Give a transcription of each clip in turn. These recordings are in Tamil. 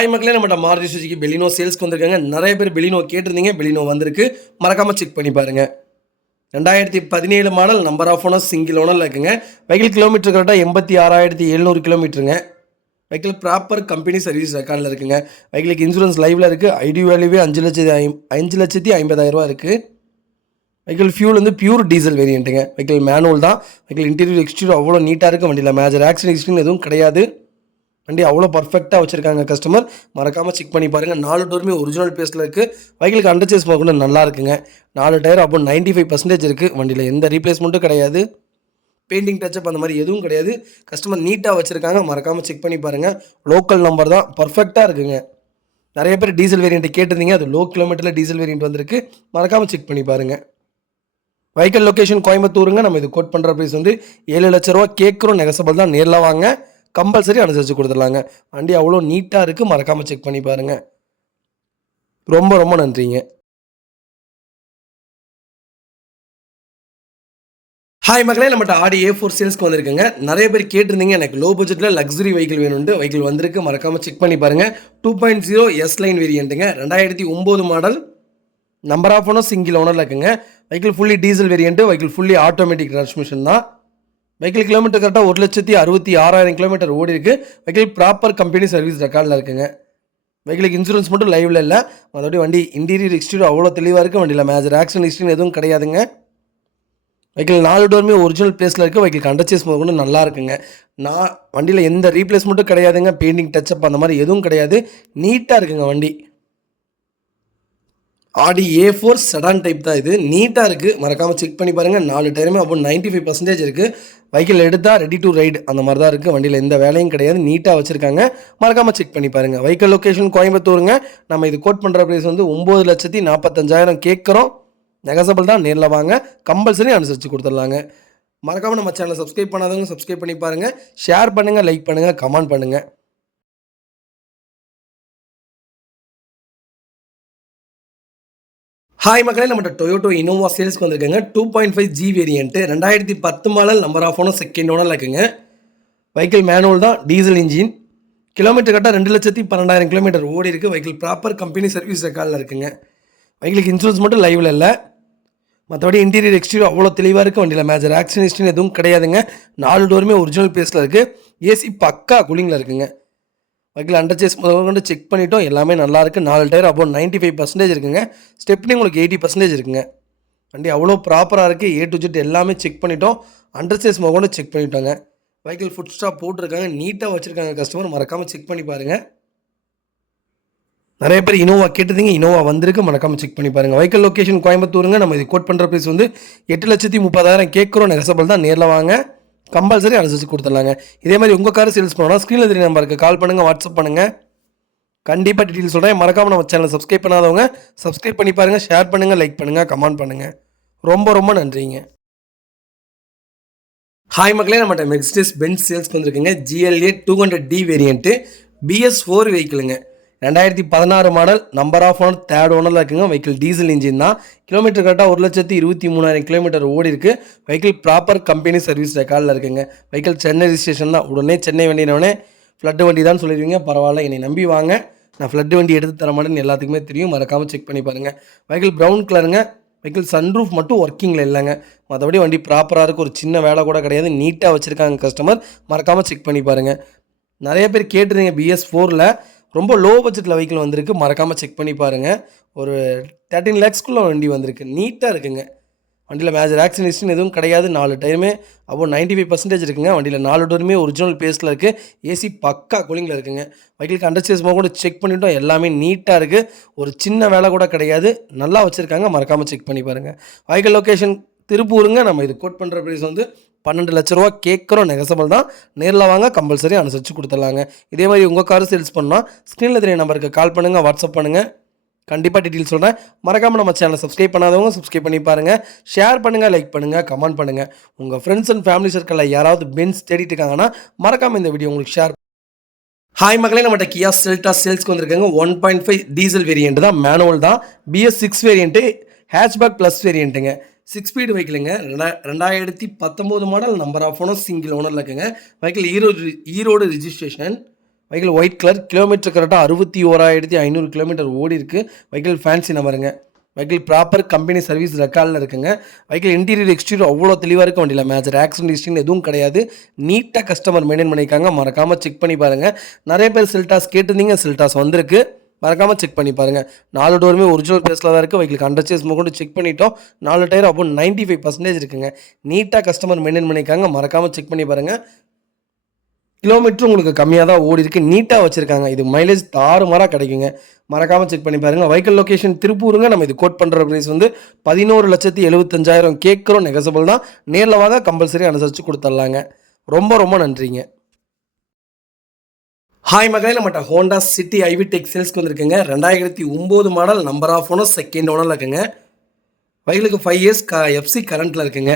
ஹாய் மக்களே, நம்மட்ட மாருதி சுசுகி பெலினோ சேல்ஸ்க்கு வந்திருக்காங்க. நிறைய பேர் பெலினோ கேட்டிருந்தீங்க. பெலினோ வந்திருக்கு. மறக்காமல் செக் பண்ணி பாருங்கள். 2017 model, number of owner, single ஓனரில் இருக்குங்க. வெஹிக்கிள் கிலோமீட்டர் கரெக்டாக 86,700 கிலோமீட்டருங்க. வெஹிக்கிள் ப்ராப்பர் கம்பெனி சர்வீஸ் ரெக்கார்டில் இருக்குங்க. வெஹிக்கிளுக்கு இன்சூரன்ஸ் லைவில் இருக்குது. ஐடி வேல்யூவே 5,50,000 இருக்குது. வெஹிக்கிள் ஃபியூல் வந்து பியூர் டீசல் வேரியண்ட்டுங்க. வெஹிக்கிள் மேனுவல் தான். வெஹிக்கிள் இன்டீரியர் எக்ஸ்டீரியர் அவ்வளோ நீட்டாக இருக்குது. வண்டியில் மேஜர் ஆக்சிடென்ட் எதுவும் கிடையாது. வண்டி அவ்வளோ பர்ஃபெக்டாக வச்சுருக்காங்க கஸ்டமர். மறக்காமல் செக் பண்ணி பாருங்கள். 4 டோருமே ஒரிஜினல் பேஸில் இருக்குது. வெஹிக்கிளுக்கு அண்டர் சேஸ் கூட நல்லா இருக்குங்க. 4 டயர் அப்போ 95% இருக்குது. வண்டியில் எந்த ரீப்ளேஸ்மெண்ட்டும் கிடையாது. பெயிண்டிங் டச்சப் அந்த மாதிரி எதுவும் கிடையாது. கஸ்டமர் நீட்டாக வச்சுருக்காங்க. மறக்காமல் செக் பண்ணி பாருங்கள். லோக்கல் நம்பர் தான், பர்ஃபெக்டாக இருக்குங்க. நிறைய பேர் டீசல் வேரியண்ட்டு கேட்டிருந்தீங்க. அது லோ கிலோமீட்டரில் டீசல் வேரியண்ட் வந்திருக்கு. மறக்காமல் செக் பண்ணி பாருங்கள். வெஹிக்கிள் லொக்கேஷன் கோயம்புத்தூருங்க. நம்ம இது கோட் பண்ணுற ப்ரைஸ் வந்து 7 லட்ச ரூபா கேட்குறோம். நெகசபிள் தான். நேரில் வாங்க, கம்பல்சரி அனுசரித்து கொடுத்துடலாங்க. வண்டி அவ்வளோ நீட்டாக இருக்குது. மறக்காமல் செக் பண்ணி பாருங்கள். ரொம்ப ரொம்ப நன்றிங்க. ஹாய் மக்களே, நம்மகிட்ட ஆடி A4 சேல்ஸ்க்கு வந்திருக்குங்க. நிறைய பேர் கேட்டிருந்தீங்க எனக்கு லோ பட்ஜெட்டில் லக்ஸுரி வெஹிக்கிள் வேணும்னு. வெஹிக்கிள் வந்திருக்கு. மறக்காமல் செக் பண்ணி பாருங்கள். 2.0 S லைன் வேரியண்ட்டுங்க. 2009 model, number of owner, single ஓனரில் இருக்குங்க. Vehicle fully diesel variant. Vehicle fully automatic transmission தான். வெஹிக்கிள் கிலோமீட்டர் கரெக்டாக 1,66,000 கிலோமீட்டர் ஓடி இருக்குது. வெஹிக்கிள் ப்ராப்பர் கம்பெனி சர்வீஸ் ரெக்கார்டில் இருக்குங்க. வெஹிக்கிளுக்கு இன்சூரன்ஸ் மட்டும் லைவில் இல்லை. மற்றபடி வண்டி இன்டீரியர் எக்ஸ்டீரியர் அவ்வளோ தெளிவாக இருக்குது. வண்டியில் மேஜர் ஆக்சிடென்ட் ஹிஸ்ட்ரி எதுவும் கிடையாதுங்க. வெஹிக்கிள் 4 டோருமே ஒரிஜினல் பிளேஸில் இருக்குது. வெஹிக்கிள் அண்டர் சேஸ் கூட நல்லா இருக்குங்க. வண்டியில் எந்த ரீப்ளேஸ்மெண்ட்டும் கிடையாதுங்க. பெயிண்டிங் டச்சப் அந்த மாதிரி எதுவும் கிடையாது. நீட்டாக இருக்குங்க வண்டி. ஆடி A4 செடான் டைப் தான் இது. நீட்டாக இருக்குது. மறக்காமல் செக் பண்ணி பாருங்கள். 4 டயருமே அப்போ 95% இருக்குது. வெஹிக்கிள் எடுத்தால் ரெடி டு ரைடு அந்த மாதிரி தான் இருக்குது. வண்டியில் எந்த வேலையும் கிடையாது. நீட்டாக வச்சுருக்காங்க. மறக்காமல் செக் பண்ணி பாருங்கள். வெஹிக்கிள் லொக்கேஷன் கோயம்புத்தூருங்க. நம்ம இது கோட் பண்ணுற ப்ரைஸ் வந்து 9,45,000 கேட்குறோம். நெகசபிள் தான். நேரில் வாங்க, கம்பல்சரி அனுசரித்து கொடுத்துடலாங்க. மறக்காமல் நம்ம சேனலை சப்ஸ்கிரைப் பண்ணாதவங்க சப்ஸ்கிரைப் பண்ணி பாருங்கள். ஷேர் பண்ணுங்கள், லைக் பண்ணுங்கள், கமெண்ட் பண்ணுங்கள். ஹாய் மக்களே, நம்மகிட்ட டொயோட்டோ இனோவா சேல்ஸ்க்கு வந்திருக்காங்க. 2.5G variant. 2010 model, number of owner, second ஓனரில் இருக்குங்க. வெஹிக்கிள் மேனுவல் தான், டீசல் இன்ஜின். கிலோமீட்டர் கரெக்டாக 2,12,000 கிலோமீட்டர் ஓடி இருக்குது. வெஹிக்கிள் ப்ராப்பர் கம்பெனி சர்வீஸ் ரெக்கார்டில் இருக்குங்க. வெஹிக்கிளுக்கு இன்சூரன்ஸ் மட்டும் லைவில் இல்லை. மற்றபடி இன்டீரியர் எக்ஸ்டீரியர் அவ்வளோ தெளிவாக இருக்குது. வண்டியில் மேஜர் ஆக்சிடென்ட் எதுவும் கிடையாதுங்க. 4 டோருமே ஒரிஜினல் பேஸில் இருக்குது. ஏசி பக்கா கூலிங்கில் இருக்குங்க. வெஹிக்கிள் அண்டர் சேஸ் முதல்ல செக் பண்ணிட்டோம். எல்லாமே நல்லாயிருக்கு. 4 டயர் அப்போ 95% இருக்குங்க. ஸ்டெப்னி உங்களுக்கு 80% இருக்குங்க. வண்டி அவ்வளோ ப்ராப்பராக இருக்குது. A to Z எல்லாமே செக் பண்ணிட்டோம். அண்டர் சேஸ் முதல்ல செக் பண்ணிட்டோங்க. வெஹிக்கிள் ஃபுட் ஸ்டாப் போட்டிருக்காங்க. நீட்டாக வச்சுருக்காங்க கஸ்டமர். மறக்காமல் செக் பண்ணி பாருங்கள். நிறைய பேர் இனோவா கேட்டிருந்தீங்க. இனோவா வந்திருக்கு. மறக்காமல் செக் பண்ணி பாருங்கள். வெஹிக்கிள் லொக்கேஷன் கோயம்புத்தூருங்க. நம்ம இது கோட் பண்ணுற ப்ரைஸ் வந்து 8,30,000 கேட்குறோம். நெகசபிள் தான். நேரில் வாங்க, கம்பல்சரி அனுசரித்து கொடுத்துடலாங்க. இதே மாதிரி உங்கள் கார் சேல்ஸ் பண்ணோன்னா ஸ்க்ரீனில் தெரிய நம்பருக்கு கால் பண்ணுங்கள், வாட்ஸ்அப் பண்ணுங்கள். கண்டிப்பாக டீட்டெயில் சொல்கிறேன். மறக்காமல் நம்ம சேனலை சப்ஸ்கிரைப் பண்ணாதவங்க சப்ஸ்கிரைப் பண்ணி பாருங்கள். ஷேர் பண்ணுங்கள், லைக் பண்ணுங்கள், கமெண்ட் பண்ணுங்கள். ரொம்ப ரொம்ப நன்றிங்க. ஹாய் மக்களே, நம்மகிட்ட மெர்சிடிஸ் பென்ஸ் சேல்ஸ்க்கு வந்திருக்குங்க. GLA 200D variant. BS4 வெஹிக்கிளுங்க. 2016 model, number of owner, third ஓனரில் இருக்குங்க. வெஹிக்கிள் டீசல் இன்ஜின் தான். கிலோமீட்டர் கரெக்டாக 1,23,000 கிலோமீட்டர் ஓடி இருக்குது. வெஹிக்கிள் ப்ராப்பர் கம்பெனி சர்வீஸ் ரெக்கார்டில் இருக்குங்க. வெஹிக்கிள் சென்னை ரிஜிஸ்ட்ரேஷன் தான். உடனே சென்னை வண்டினவனே ஃப்ளட்டு வண்டி தான் சொல்லிடுவீங்க. பரவாயில்ல, என்னை நம்பி வாங்க. நான் ஃப்ளட்டு வண்டி எடுத்து தர மாட்டேன்னு எல்லாத்துக்குமே தெரியும். மறக்காமல் செக் பண்ணி பாருங்கள். வெஹிக்கிள் ப்ரௌன் கலருங்க. வெஹிக்கிள் சன்ரூஃப் மட்டும் ஒர்க்கிங்கில் இல்லைங்க. மற்றபடி வண்டி ப்ராப்பராக இருக்குது. ஒரு சின்ன வேலை கூட கிடையாது. நீட்டாக வச்சுருக்காங்க கஸ்டமர். மறக்காமல் செக் பண்ணி பாருங்கள். நிறைய பேர் கேட்டிருந்தீங்க BS4ல். ரொம்ப லோ பட்ஜெட்டில் வெஹிக்கிள் வந்திருக்கு. மறக்காமல் செக் பண்ணி பாருங்கள். ஒரு 13 lakhsக்குள்ளே வண்டி வந்திருக்கு. நீட்டாக இருக்குங்க. வண்டியில் மேஜர் ஆக்சிடென்ட் எதுவும் கிடையாது. 4 டயருமே அப்போ 95% இருக்குங்க. வண்டியில் 4 டோருமே ஒரிஜினல் பேஸில் இருக்குது. ஏசி பக்கா கூலிங்கில் இருக்குங்க. வெஹிக்கிளுக்கு அண்டர் சேஸ் கூட செக் பண்ணிட்டோம். எல்லாமே நீட்டாக இருக்குது. ஒரு சின்ன வேலை கூட கிடையாது. நல்லா வச்சுருக்காங்க. மறக்காமல் செக் பண்ணி பாருங்கள். வெஹிக்கிள் லொக்கேஷன் திருப்பூருங்க. நம்ம இது கோட் பண்ணுற ப்ரைஸ் வந்து 12 லட்ச ரூபா கேட்குறோம். நெகசபிள் தான். நேரில் வாங்க, கம்பல்சரி அனுசரித்து கொடுத்துடலாங்க. இதே மாதிரி உங்கள் கார் சேல்ஸ் பண்ணால் ஸ்க்ரீனில் தெரிய நம்பருக்கு கால் பண்ணுங்கள், வாட்ஸ்அப் பண்ணுங்கள். கண்டிப்பாக டீட்டெயில் சொல்கிறேன். மறக்காமல் நம்ம சேனலை சப்ஸ்கிரைப் பண்ணாதவங்க சப்ஸ்கிரைப் பண்ணி பாருங்கள். ஷேர் பண்ணுங்கள், லைக் பண்ணுங்கள், கமெண்ட் பண்ணுங்கள். உங்கள் ஃப்ரெண்ட்ஸ் அண்ட் ஃபேமிலி சர்க்கிளில் யாராவது பென்ஸ் தேடிட்டு இருக்காங்கன்னா மறக்காமல் இந்த வீடியோ உங்களுக்கு ஷேர். ஹாய் மக்களே, நம்மகிட்ட கியா செல்டாஸ் சேல்ஸ்க்கு வந்திருக்காங்க. 1.5 டீசல் வேரியண்ட் தான், மேனுவல் தான். BS6 வேரியண்ட்டு, ஹேட்ச்பேக் ப்ளஸ் வேரியண்ட்டுங்க. 6 ஸ்பீடு வெஹிக்கிளுங்க. 2019 model, number of owner, single ஓனரில் இருக்குங்க. Vehicle Erode registration. Vehicle white colour, kilometre கரெக்டாக 61,500 கிலோமீட்டர் ஓடி இருக்குது. வெஹிக்கிள் ஃபேன்சி நம்பருங்க. வெஹிக்கிள் ப்ராப்பர் கம்பெனி சர்வீஸ் ரெக்கார்டில் இருக்குங்க. வெஹிக்கிள் இன்டீரியர் எக்ஸ்டீரியர் அவ்வளோ தெளிவாக இருக்க வண்டியில் மேஜர் ஆக்சிடென்ட் ஹிஸ்ட்ரின்னு எதுவும் கிடையாது. நீட்டாக கஸ்டமர் மெயின்டைன் பண்ணியிருக்காங்க. மறக்காமல் செக் பண்ணி பாருங்கள். நிறைய பேர் செல்டாஸ் கேட்டிருந்தீங்க, செல்டாஸ் வந்திருக்கு. மறக்காமல் செக் பண்ணி பாருங்கள். 4 டோருமே ஒரிஜினல் பேஸில் தான் இருக்குது. வெஹிக்கிள் அண்டர்ச்சேஸ் கொண்டு செக் பண்ணிட்டோம். 4 டயர் அப்போ 95% இருக்குங்க. நீட்டாக கஸ்டமர் மெயின்டைன் பண்ணியிருக்காங்க. மறக்காமல் செக் பண்ணி பாருங்கள். கிலோமீட்டர் உங்களுக்கு கம்மியாக தான் ஓடி இருக்குது. நீட்டாக வச்சுருக்காங்க. இது மைலேஜ் தாறுமாறாக கிடைக்குங்க. மறக்காமல் செக் பண்ணி பாருங்கள். வெஹிக்கிள் லொக்கேஷன் திருப்பூருங்க. நம்ம இது கோட் பண்ணுற ப்ரைஸ் வந்து 11,75,000 கேட்குறோம். நெகசபிள் தான். நேரில் வாங்க, கம்பல்சரி அனுசரித்து கொடுத்துட்லாங்க. ரொம்ப ரொம்ப நன்றிங்க. ஹாய் மகளே, நம்மகிட்ட ஹோண்டா சிட்டி ஐவி டெக் சேல்ஸ்க்கு வந்திருக்குங்க. 2009 model, number of owner, second ஓனரில் இருக்குங்க. வெஹிக்கிளுக்கு 5 இயர்ஸ் எஃப்சி கரண்ட்டில் இருக்குங்க.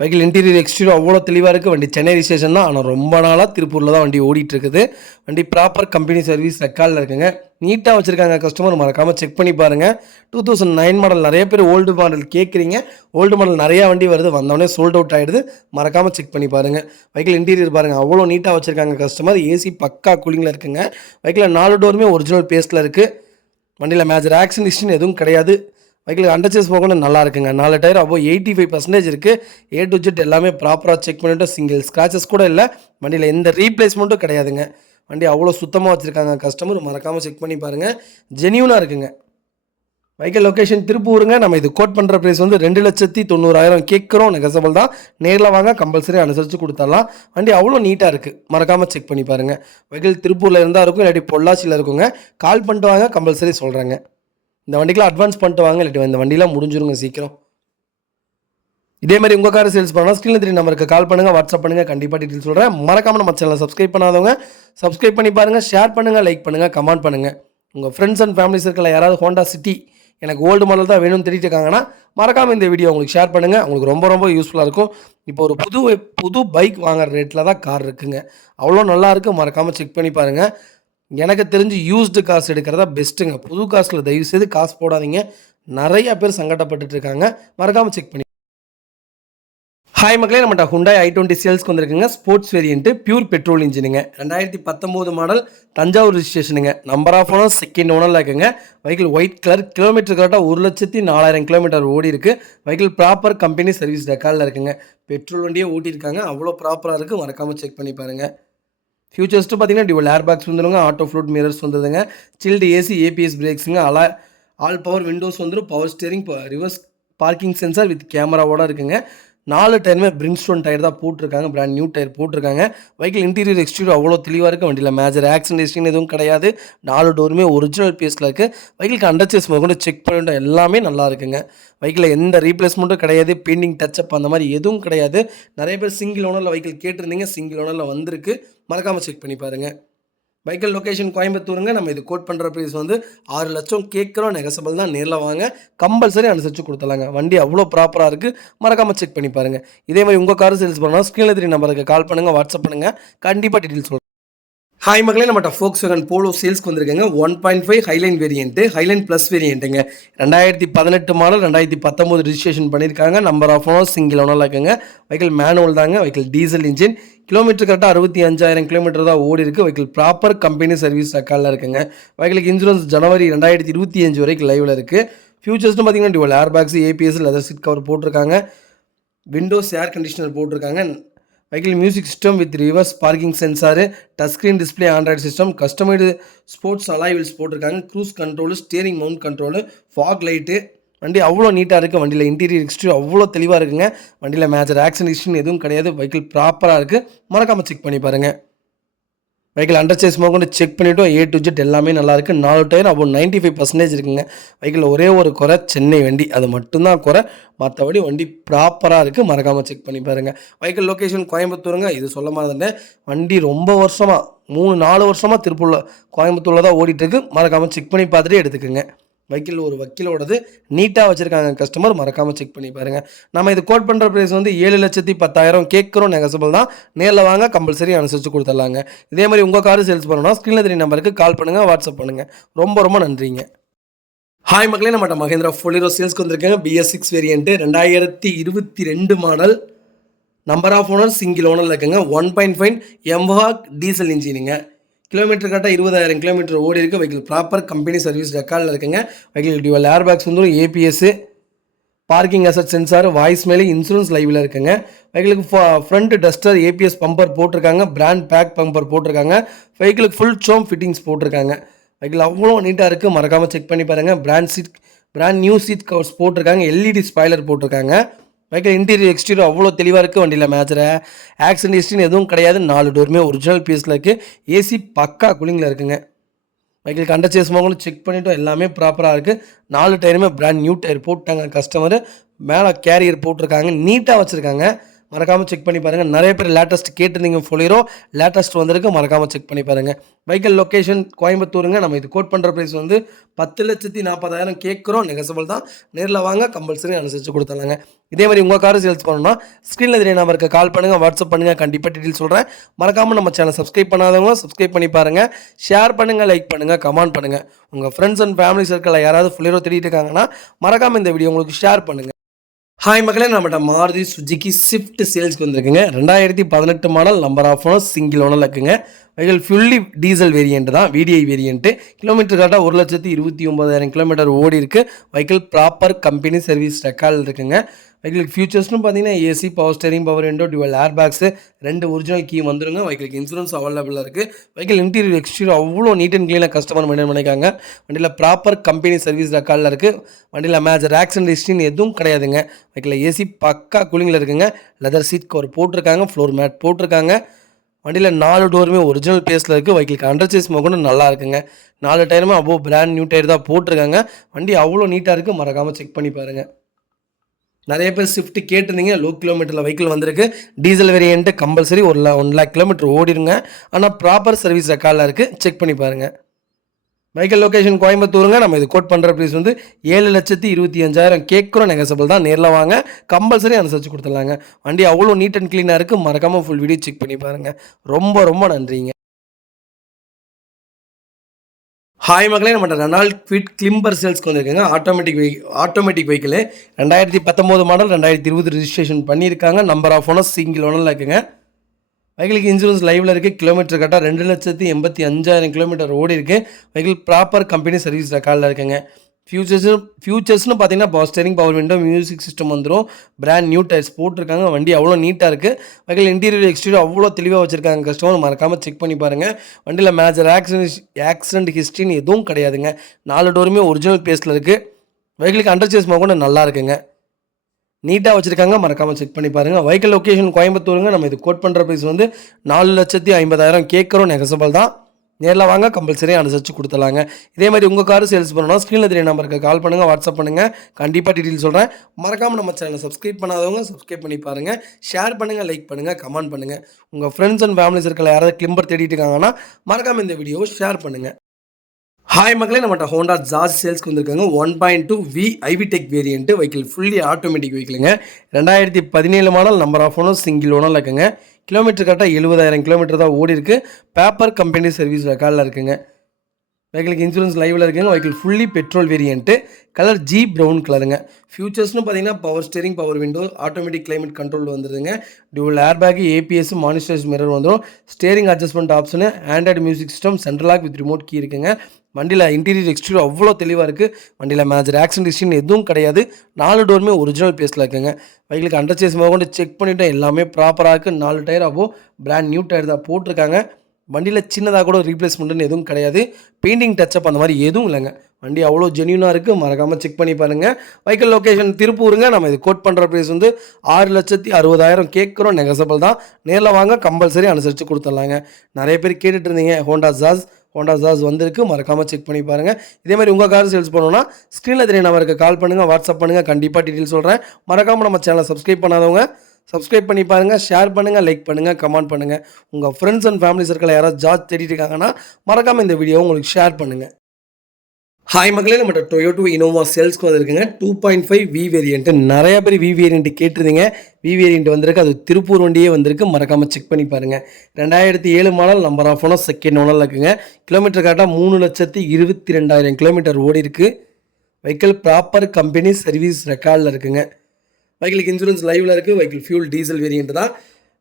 வெஹிக்கிள் இன்டீரியர் எக்ஸ்டீரியர் அவ்வளோ தெளிவாக இருக்குது. வண்டி சென்னை ரிஜிஸ்ட்ரேஷன் தான், ஆனால் ரொம்ப நாளாக திருப்பூரில் தான் வண்டி ஓடிட்டு இருக்குது. வண்டி ப்ராப்பர் கம்பெனி சர்வீஸ் ரெக்கார்டில் இருக்குங்க. நீட்டாக வச்சுருக்காங்க. கஸ்டமர் மறக்காமல் செக் பண்ணி பாருங்கள். 2009 மாடல். நிறைய பேர் ஓல்டு மாடல் கேட்குறீங்க. ஓல்டு மாடல் நிறையா வண்டி வருது, வந்தோடனே சோல்ட் அவுட் ஆகிடுது. மறக்காமல் செக் பண்ணி பாருங்கள். வெஹிக்கிள் இன்டீரியர் பாருங்கள், அவ்வளோ நீட்டாக வச்சுருக்காங்க கஸ்டமர். ஏசி பக்கா கூலிங்கில் இருக்குங்க. வெஹிக்கிள் 4 டோருமே ஒரிஜினல் பேஸில் இருக்குது. வண்டியில் மேஜர் ஆக்சிடென்ட் ஹிஸ்ட்ரின்னு எதுவும் கிடையாது. வெஹிக்கிள் அண்டர்ச்சேஸ் போகணும் நல்லா இருக்குங்க. 4 டயர் அப்போ 85% இருக்குது. A to Z எல்லாமே ப்ராப்பராக செக் பண்ணிவிட்டு சிங்கிள் ஸ்க்ராச்சஸ் கூட இல்லை. வண்டியில் எந்த ரீப்ளேஸ்மெண்ட்டும் கிடையாதுங்க. வண்டி அவ்வளோ சுத்தமாக வச்சுருக்காங்க. கஸ்டமர் மறக்காமல் செக் பண்ணி பாருங்கள். ஜென்யூனாக இருக்குங்க. வெஹிக்கிள் லொக்கேஷன் திருப்பூருங்க. நம்ம இது கோட் பண்ணுற ப்ரைஸ் வந்து 2,90,000 கேட்குறோம். நெகசபிள் தான். நேரில் வாங்க, கம்பல்சரி அனுசரித்து கொடுத்துடலாம். வண்டி அவ்வளோ நீட்டாக இருக்குது. மறக்காமல் செக் பண்ணி பாருங்கள். வெஹிக்கிள் திருப்பூரில் இருந்தால் இருக்கும், இல்லாட்டி பொள்ளாச்சியில் இருக்குங்க. கால் பண்ணிட்டு வாங்க, கம்பல்சரி சொல்கிறேங்க. இந்த வண்டிக்கெலாம் அட்வான்ஸ் பண்ணிட்டு வாங்க, இல்லாட்டி இந்த வண்டியெலாம் முடிஞ்சிருங்க சீக்கிரம். இதே மாதிரி உங்கள் கார் சேல்ஸ் பண்ணால் ஸ்க்ரீனில் 3 நம்பருக்கு கால் பண்ணுங்கள், வாட்ஸ்அப் பண்ணுங்கள். கண்டிப்பாக டீட்டெயில் சொல்கிறேன். மறக்காமல் நம்ம சேனலை சப்ஸ்கிரைப் பண்ணாதவங்க சப்ஸ்கிரைப் பண்ணி பாருங்கள். ஷேர் பண்ணுங்கள், லைக் பண்ணுங்கள், கமெண்ட் பண்ணுங்கள். உங்கள் ஃப்ரெண்ட்ஸ் அண்ட் ஃபேமிலி சர்க்கிளில் யாராவது ஹோண்டா சிட்டி எனக்கு ஓல்டு மாடல் தான் வேணும்னு தெரிவிட்டு இருக்காங்கன்னா மறக்காமல் இந்த வீடியோ உங்களுக்கு ஷேர் பண்ணுங்கள். உங்களுக்கு ரொம்ப ரொம்ப யூஸ்ஃபுல்லாக இருக்கும். இப்போ ஒரு புது பைக் வாங்குற ரேட்டில் தான் கார் இருக்குங்க. அவ்வளோ நல்லாயிருக்கு. மறக்காமல் செக் பண்ணி பாருங்கள். எனக்கு தெரிஞ்சு யூஸ்டு காசு எடுக்கிறதா பெஸ்ட்டுங்க. புது காசில் தயவுசெய்து காசு போடாதீங்க. நிறையா பேர் சங்கடப்பட்டுட்டு இருக்காங்க. மறக்காமல் செக் பண்ணி. ஹாய் மக்களே, நம்மகிட்ட ஹுண்டாய் i20 சேல்ஸ்க்கு வந்திருக்குங்க. ஸ்போர்ட்ஸ் வேரியன்ட்டு, பியூர் பெட்ரோல் இன்ஜினுங்க. 2019 மாடல், தஞ்சாவூர் ரிஜிஸ்ட்ரேஷனுங்க. நம்பர் ஆஃப் ஓனர், செகண்ட் ஓனரில் இருக்குங்க. வெஹிக்கிள் ஒயிட் கலர், கிலோமீட்டர் கரெக்டாக 1,04,000 கிலோமீட்டர் ஓடி இருக்குது. வெஹிக்கிள் ப்ராப்பர் கம்பெனி சர்வீஸ் ரெக்கார்டில் இருக்குங்க. பெட்ரோல் வண்டியே ஓட்டியிருக்காங்க. அவ்வளோ ப்ராப்பராக இருக்குது. மறக்காமல் செக் பண்ணி பாருங்கள். ஃபியூச்சர்ஸ்ட்டு பார்த்தீங்கன்னா டியூவல் ஏர் பேக்ஸ் வந்துடுங்க. ஆட்டோ ஃப்ளூட் மிரர்ஸ் வந்துடுங்க. சில்டு ஏசி, ஏபிஎஸ் பிரேக்ஸுங்க. ஆல் பவர் விண்டோஸ் வந்துடும். Power steering, reverse parking sensor with கேமராவோட இருக்குங்க. 4 டயருமே பிரின்ஸ்டோன் டயர் தான் போட்டிருக்காங்க. பிராண்ட் நியூ டயர் போட்டிருக்காங்க. வெஹிக்கிள் இன்டீரியர் எக்ஸ்டீரியர் அவ்வளோ தெளிவாக இருக்குது. வண்டியில் மேஜர் ஆக்சிடென்ட் ஹிஸ்ட்ரின்னு எதுவும் கிடையாது. 4 டோருமே ஒரிஜினல் பேஸில் இருக்குது. வெஹிக்கிளுக்கு அண்டர்ச்சேஸ் கூட செக் பண்ணிட்டு எல்லாமே நல்லா இருக்குங்க. வெஹிக்கிளில் எந்த ரீப்ளேஸ்மெண்ட்டும் கிடையாது. பெயிண்டிங் டச்சப் அந்த மாதிரி எதுவும் கிடையாது. நிறைய பேர் சிங்கிள் ஓனரில் வெஹிக்கிள் கேட்டிருந்தீங்க. சிங்கிள் ஓனரில் வந்திருக்கு. மறக்காமல் செக் பண்ணி பாருங்கள். வெஹிக்கிள் லொக்கேஷன் கோயம்புத்தூருங்க. நம்ம இது கோட் பண்ணுற ப்ரைஸ் வந்து 6 லட்சம் கேட்குறோம். நெகசபிள் தான். நேரில் வாங்க, கம்பல்சரி அனுசரித்து கொடுத்துலாங்க. வண்டி அவ்வளோ ப்ராப்பராக இருக்குது. மறக்காமல் செக் பண்ணி பாருங்கள். இதே மாதிரி உங்கள் கார் சேல்ஸ் பண்ணால் ஸ்க்ரீனில் 3 நம்பருக்கு கால் பண்ணுங்கள், வாட்ஸ்அப் பண்ணுங்கள். கண்டிப்பாக டீட்டெயில்ஸ் சொல்கிறேன். ஹாய் மக்களே, நம்மகிட்ட Volkswagen போலோ சேல்ஸ்க்கு வந்திருக்குங்க. 1.5 ஹைலைன் வேரியன்ட்டு, ஹைலைன் ப்ளஸ் வேரியன்ட்டுங்க. 2018 மாடல், 2019 ரிஜிஸ்ட்ரேஷன் பண்ணியிருக்காங்க. நம்பர் ஆஃப் ஓனர், சிங்கிள் ஓனரில் இருக்குங்க. வெஹிக்கிள் மேனுவல் தாங்க. Vehicle diesel engine. கிலோமீட்டர் கரெக்டாக 65,000 கிலோமீட்டர் தான் ஓடி இருக்குது. வெஹிக்கிள் ப்ராப்பர் கம்பெனி சர்வீஸ் ரெக்கார்டில் இருக்குங்க. வெஹிக்கிளுக்கு இன்சூரன்ஸ் ஜனவரி 2025 வரைக்கும் லைவில் இருக்குது. ஃபியூச்சர்ஸ்னு பார்த்தீங்கன்னா dual air bags, ABS, leather seat cover போட்டிருக்காங்க. விண்டோஸ் ஏர் கண்டிஷனர் போட்டிருக்காங்க. Vehicle music system with reverse parking sensor, touch screen display, Android system, customised sports alloy wheels போட்டிருக்காங்க. Cruise control, steering mount control, fog light. வண்டி அவ்வளோ நீட்டாக இருக்குது. வண்டியில் இன்டீரியர் எக்ஸ்டீரியர் அவ்வளோ தெளிவாக இருக்குங்க. வண்டியில் மேஜர் ஆக்சிடென்ட் ஹிஸ்ட்ரி எதுவும் கிடையாது. வெஹிக்கிள் ப்ராப்பராக இருக்குது. மறக்காமல் செக் பண்ணி பாருங்கள். வெஹிக்கிள் அண்டர்ச்சேஸ் கொண்டு செக் பண்ணிவிட்டோம். A to Z எல்லாமே நல்லாயிருக்கு. 4 டயர் அப்போ 95% இருக்குங்க. வெஹிக்கிள் ஒரே ஒரு குறை, சென்னை வண்டி, அது மட்டும்தான் குறை. மற்றபடி வண்டி ப்ராப்பராக இருக்குது. மறக்காமல் செக் பண்ணி பாருங்கள். வெஹிக்கிள் லொக்கேஷன் கோயம்புத்தூருங்க. இது சொல்ல மாதிரி வண்டி ரொம்ப வருஷமாக 3-4 வருஷமாக திருப்பூரில் கோயம்புத்தூரில் தான் ஓடிட்டுருக்கு. மறக்காமல் செக் பண்ணி பார்த்துட்டு எடுத்துக்கோங்க. வெஹிக்கிள் ஒரு வக்கீலோடது நீட்டாக வச்சுருக்காங்க. கஸ்டமர் மறக்காமல் செக் பண்ணி பாருங்கள். நம்ம இது கோட் பண்ணுற ப்ரைஸ் வந்து 7,10,000 கேட்குறோம். நெகசபிள் தான். நேரில் வாங்க, கம்பல்சரி அனுசரித்து கொடுத்துடலாங்க. இதே மாதிரி உங்கள் கார் சேல்ஸ் பண்ணணும்னா ஸ்க்ரீனில் 3 நம்பருக்கு கால் பண்ணுங்கள், வாட்ஸ்அப் பண்ணுங்கள். ரொம்ப ரொம்ப நன்றிங்க. ஹாய் மக்களே, நம்மகிட்ட மஹேந்திரா ஃபோலிரோ சேல்ஸ்க்கு வந்திருக்காங்க. BS6 variant, 2022 model, number of owner, single ஓனரில் இருக்குங்க. 1.5 எம்ஹாக் டீசல் இன்ஜினுங்க. கிலோமீட்டர் கரெக்டாக 20,000 கிலோமீட்டர் ஓடி இருக்குது. வெஹிக்கிள் ப்ராப்பர் கம்பெனி சர்வீஸ் ரெக்கார்டில் இருக்குங்க. வெஹிக்கிள் டியூவல் ஏர் பேக்ஸ் வந்துடும், ABS, parking asset sensor, voice மேலே இன்சூரன்ஸ் லைவில் இருக்குங்க. வெஹிக்கிளுக்கு ஃப்ரண்ட் டஸ்டர், ஏபிஎஸ் பம்பர் போட்டிருக்காங்க, பிராண்ட் பேக் பம்பர் போட்டிருக்காங்க. வெஹிக்கிளுக்கு ஃபுல் சோம் ஃபிட்டிங்ஸ் போட்டிருக்காங்க. வெஹிக்கிள் அவ்வளோ நீட்டாக இருக்குது, மறக்காமல் செக் பண்ணி பாருங்கள். பிராண்ட் நியூ சீட் கவர்ஸ் போட்டிருக்காங்க, எல்இடி ஸ்பாய்லர் போட்டிருக்காங்க. வெஹிக்கிள் இன்டீரியர் எக்ஸ்டீரியர் அவ்வளோ தெளிவாக இருக்குது. வண்டியில் மேட்சரை ஆக்சிடென்ட் ஹிஸ்ட்ரின்னு எதுவும் கிடையாது. 4 டோருமே ஒரிஜினல் பீஸில் இருக்குது. ஏசி பக்கா கூலிங்கில் இருக்குங்க. வெஹிக்கிள் அண்டர் சேஸ் மோகனும் செக் பண்ணிவிட்டோம், எல்லாமே ப்ராப்பராக இருக்குது. 4 டயருமே பிராண்ட் நியூ டயர் போட்டாங்க கஸ்டமரு. மேலே கேரியர் போட்டிருக்காங்க, நீட்டாக வச்சுருக்காங்க. மறக்காமல் செக் பண்ணி பாருங்கள். நிறைய பேர் லேட்டஸ்ட் கேட்டிருந்தீங்க, ஃபொலிரோ லேட்டஸ்ட் வந்திருக்கு, மறக்காமல் செக் பண்ணி பாருங்கள். வெஹிக்கிள் லொக்கேஷன் கோயம்புத்தூருங்க. நம்ம இது கோட் பண்ணுற ப்ரைஸ் வந்து 10,40,000 கேட்குறோம். நெகசபிள் தான். நேரில் வாங்க, கம்பல்சரி அனுசரித்து கொடுத்துலாங்க. இதே மாதிரி உங்கள் கார் சேல்ஸ் பண்ணணும்னா ஸ்க்ரீனில் தெரிய நம்பருக்கு கால் பண்ணுங்கள், வாட்ஸ்அப் பண்ணுங்கள், கண்டிப்பாக டீட்டெயில் சொல்கிறேன். மறக்காமல் நம்ம சேனல் சப்ஸ்கிரைப் பண்ணாதவங்க சப்ஸ்கிரைப் பண்ணி பாருங்கள், ஷேர் பண்ணுங்கள், லைக் பண்ணுங்கள், கமெண்ட் பண்ணுங்கள். உங்கள் ஃப்ரெண்ட்ஸ் அண்ட் ஃபேமிலி சர்க்கிளில் யாராவது ஃபுல்லியரோ தேடிட்டு இருக்காங்கன்னா மறக்காமல் இந்த வீடியோ உங்களுக்கு ஷேர் பண்ணுங்கள். ஹாய் மக்களே, நம்மகிட்ட மாருதி சுஜுகி ஸ்விஃப்ட் சேல்ஸ்க்கு வந்திருக்குங்க. 2018 model, number of owner, single owner இருக்குங்க. வெஹிக்கிள் ஃபுல்லி டீசல் வேரியண்ட் தான், விடிஐ வேரியண்ட்டு. கிலோமீட்டர் கரெக்டாக 1,29,000 கிலோமீட்டர் ஓடி இருக்குது. வெஹிக்கிள் ப்ராப்பர் கம்பெனி சர்வீஸ் ரெக்கார்டில் இருக்குங்க. வெஹிக்கிளுக்கு ஃபியூச்சர்ஸ்னு பார்த்தீங்கன்னா AC, power steering, power window, dual air bags, 2 original key வந்துருங்க. வெஹிக்கிளுக்கு இன்சூரன்ஸ் அவைலபிளாக இருக்குது. வெஹிக்கிள் இன்டீரியர் எக்ஸ்டீரியர் அவ்வளோ நீட் அண்ட் க்ளீனாக கஸ்டமர் மெயின்டைன் பண்ணிக்காங்க. வண்டியில் ப்ராப்பர் கம்பெனி சர்வீஸ் ரெக்கார்டில் இருக்குது. வண்டியில் மேஜர் ஆக்சிடென்ட் ஹிஸ்ட்ரின்னு எதுவும் கிடையாதுங்க. வெஹிக்கிள் ஏசி பக்கா கூலிங்கில் இருக்குங்க. லெதர் சீட் கவர் போட்டிருக்காங்க, ஃப்ளோர் மேட் போட்டிருக்காங்க. வண்டியில் 4 டோருமே ஒரிஜினல் பேஸில் இருக்குது. வெஹிக்கிளுக்கு அண்டர் சேஸ் மோகனும் நல்லா இருக்குங்க. 4 டயருமே அவ்வளோ பிராண்ட் நியூ டயர் தான் போட்டிருக்காங்க. வண்டி அவ்வளோ நீட்டாக இருக்குது, மறக்காமல் செக் பண்ணி பாருங்கள். நிறைய பேர் ஸ்விஃப்ட் கேட்டிருந்தீங்க. லோ கிலோமீட்டரில் வெஹிக்கிள் வந்திருக்கு. Diesel variant compulsory 1 lakh kilometre ஓடிடுங்க. ஆனால் ப்ராப்பர் சர்வீஸ் ரெக்கார்டில் இருக்குது, செக் பண்ணி பாருங்கள். வெஹிக்கிள் லொக்கேஷன் கோயம்புத்தூருங்க. நம்ம இது கோட் பண்ணுற ப்ரைஸ் வந்து 7,25,000 கேட்குறோம். நெகசபிள் தான். நேரில் வாங்க, கம்பல்சரி அனுசரித்து கொடுத்துடலாங்க. வண்டி அவ்வளோ நீட் அண்ட் க்ளீனாக இருக்குது, மறக்காமல் ஃபுல் வீடியோ செக் பண்ணி பாருங்கள். ரொம்ப ரொம்ப நன்றிங்க. ஹாய் மக்களே, நம்மகிட்ட ரெனால்ட் குவிட் கிளிம்பர் சேல்ஸ்க்கு வந்திருக்குங்க. ஆட்டோமேட்டிக் வெஹிக்கிள் 2019 மாடல், 2020 ரிஜிஸ்ட்ரேஷன் பண்ணியிருக்காங்க. நம்பர் ஆஃப் ஓனர், சிங்கிள் ஓனரில் இருக்குங்க. வெஹிக்கிளுக்கு இன்சூரன்ஸ் லைவில் இருக்குது. கிலோமீட்டர் கரெக்டாக 2,85,000 கிலோமீட்டர் ஓடி இருக்குது. வெஹிக்கிள் ப்ராப்பர் கம்பெனி சர்வீஸ் ரெக்கார்டில் இருக்குங்க. ஃபியூச்சர்ஸ்னு பார்த்தீங்கன்னா power steering, power window, music system வந்துடும். பிராண்ட் நியூ டயர்ஸ் போட்டிருக்காங்க. வண்டி அவ்வளோ நீட்டாக இருக்குது. வெஹிக்கிள் இன்டீரியர் எக்ஸ்டீரியர் அவ்வளோ தெளிவாக வச்சுருக்காங்க கஸ்டமர். மறக்காமல் செக் பண்ணி பாருங்கள். வண்டியில் மேஜர் ஆக்சிடென்ட் ஹிஸ்ட்ரின்னு எதுவும் கிடையாதுங்க. 4 டோருமே ஒரிஜினல் பேஸில் இருக்குது. வெஹிக்கிளுக்கு அண்டர் சேஸ் கூட நல்லா இருக்குங்க, நீட்டாக வச்சுருக்காங்க. மறக்காமல் செக் பண்ணி பாருங்கள். வெஹிக்கிள் லொக்கேஷன் கோயம்புத்தூருங்க. நம்ம இது கோட் பண்ணுற ப்ரைஸ் வந்து 4,50,000 கேட்குறோம். நெகசபிள் தான். நேரில் வாங்க, கம்பல்சரி அனுசரித்து கொடுத்துலாங்க. இதே மாதிரி உங்கள் கார் சேல்ஸ் பண்ணணும்னா ஸ்க்ரீனில் தெரிய நம்பருக்கு கால் பண்ணுங்கள், வாட்ஸ்அப் பண்ணுங்கள், கண்டிப்பாக டீட்டெயில் சொல்கிறேன். மறக்காமல் நம்ம சேனலை சப்ஸ்கிரைப் பண்ணாதவங்க சப்ஸ்கிரைப் பண்ணி பாருங்கள், ஷேர் பண்ணுங்கள், லைக் பண்ணுங்கள், கமெண்ட் பண்ணுங்கள். உங்கள் ஃப்ரெண்ட்ஸ் அண்ட் ஃபேமிலி சர்க்கிளில் யாராவது கிளிம்பர் தேடிட்டு இருக்காங்கன்னா மறக்காமல் இந்த வீடியோவை ஷேர் பண்ணுங்கள். ஹாய் மக்களே, நம்மகிட்ட ஹோண்டா ஜாஸ் சேல்ஸ்க்கு வந்திருக்காங்க. 1.2 V iVTEC variant. Vehicle fully automatic வெஹிக்கிளுங்க. 2017 model, number of owner, single ஓனரில் இருக்குங்க. கிலோமீட்டர் கரெக்டாக 70,000 கிலோமீட்டர் தான் ஓடி இருக்குது. பேப்பர் கம்பெனி சர்வீஸ் ரெக்கார்டில் இருக்குங்க. வெஹிக்கிளுக்கு இன்சூரன்ஸ் லைவில் இருக்குங்க. Vehicle fully petrol variant. Colour G brown கலருங்க. ஃபியூச்சர்ஸ்னு பார்த்தீங்கன்னா power steering, power window, automatic climate control வந்துடுதுங்க. Dual air bag, ABS, monitors mirror வந்துடும். Steering adjustment option, Android music system, central lock with remote key இருக்குங்க. வண்டியில் இன்டீரியர் எக்ஸ்டீரியர் அவ்வளோ தெளிவாக இருக்குது. வண்டியில் மேஜர் ஆக்சிடென்ட் ஹிஸ்ட்ரின்னு எதுவும் கிடையாது. 4 டோருமே ஒரிஜினல் பேஸில் இருக்குங்க. வெஹிக்கிளுக்கு அண்டர் சேஸ் கொண்டு செக் பண்ணிவிட்டு எல்லாமே ப்ராப்பராக இருக்குது. 4 டயர் அப்போ பிராண்ட் நியூ டயர் தான் போட்டிருக்காங்க. வண்டியில் சின்னதாக கூட ரீப்ளேஸ்மெண்ட்டுன்னு எதுவும் கிடையாது. பெயிண்டிங் டச்சப் அந்த மாதிரி எதுவும் இல்லைங்க. வண்டி அவ்வளோ ஜென்யூனாக இருக்குது, மறக்காமல் செக் பண்ணி பாருங்கள். வெஹிக்கிள் லொக்கேஷன் திருப்பூருங்க. நம்ம இது கோட் பண்ணுற ப்ரைஸ் வந்து 6,60,000 கேட்குறோம். நெகசபிள் தான். நேரில் வாங்க, கம்பல்சரி அனுசரித்து கொடுத்துடலாங்க. நிறைய பேர் கேட்டுட்டு இருந்தீங்க. ஹோண்டா ஜாஸ் வந்திருக்கு, மறக்காமல் செக் பண்ணி பாருங்கள். இதே மாதிரி உங்கள் கார் சேல்ஸ் பண்ணணும்னா ஸ்க்ரீனில் தெரிய நம்பருக்கு கால் பண்ணுங்கள், வாட்ஸ்அப் பண்ணுங்கள், கண்டிப்பாக டீட்டெயில் சொல்கிறேன். மறக்காமல் நம்ம சேனலை சப்ஸ்கிரைப் பண்ணாதவங்க சப்ஸ்கிரைப் பண்ணி பாருங்கள், ஷேர் பண்ணுங்கள், லைக் பண்ணுங்கள், கமெண்ட் பண்ணுங்கள். உங்கள் ஃப்ரெண்ட்ஸ் அண்ட் ஃபேமிலி சர்க்கிளில் யாராவது ஜாப் தேடிட்டு இருக்காங்கன்னா மறக்காமல் இந்த வீடியோவை உங்களுக்கு ஷேர் பண்ணுங்கள். ஹாய் மக்களே, நம்மகிட்ட டொயோட்டோ இனோவா சேல்ஸ்க்கு வந்திருக்குங்க. 2.5 வி வேரியண்ட்டு. நிறையா பேர் வி வேரியண்ட் கேட்டிருந்தீங்க. வி வேரியண்ட் வந்திருக்கு, அது திருப்பூர் வண்டியே வந்திருக்கு, மறக்காமல் செக் பண்ணி பாருங்கள். 2007 model, number of owner, second ஓனரில் இருக்குங்க. கிலோமீட்டர் கரெக்டாக 3,22,000 கிலோமீட்டர் ஓடி இருக்குது. வெஹிக்கிள் ப்ராப்பர் கம்பெனி சர்வீஸ் ரெக்கார்டில் இருக்குங்க. வெஹிக்கிளுக்கு இன்சூரன்ஸ் லைவில் இருக்குது. வெஹிக்கிள் ஃபியூல் டீசல் வேரியண்ட் தான்.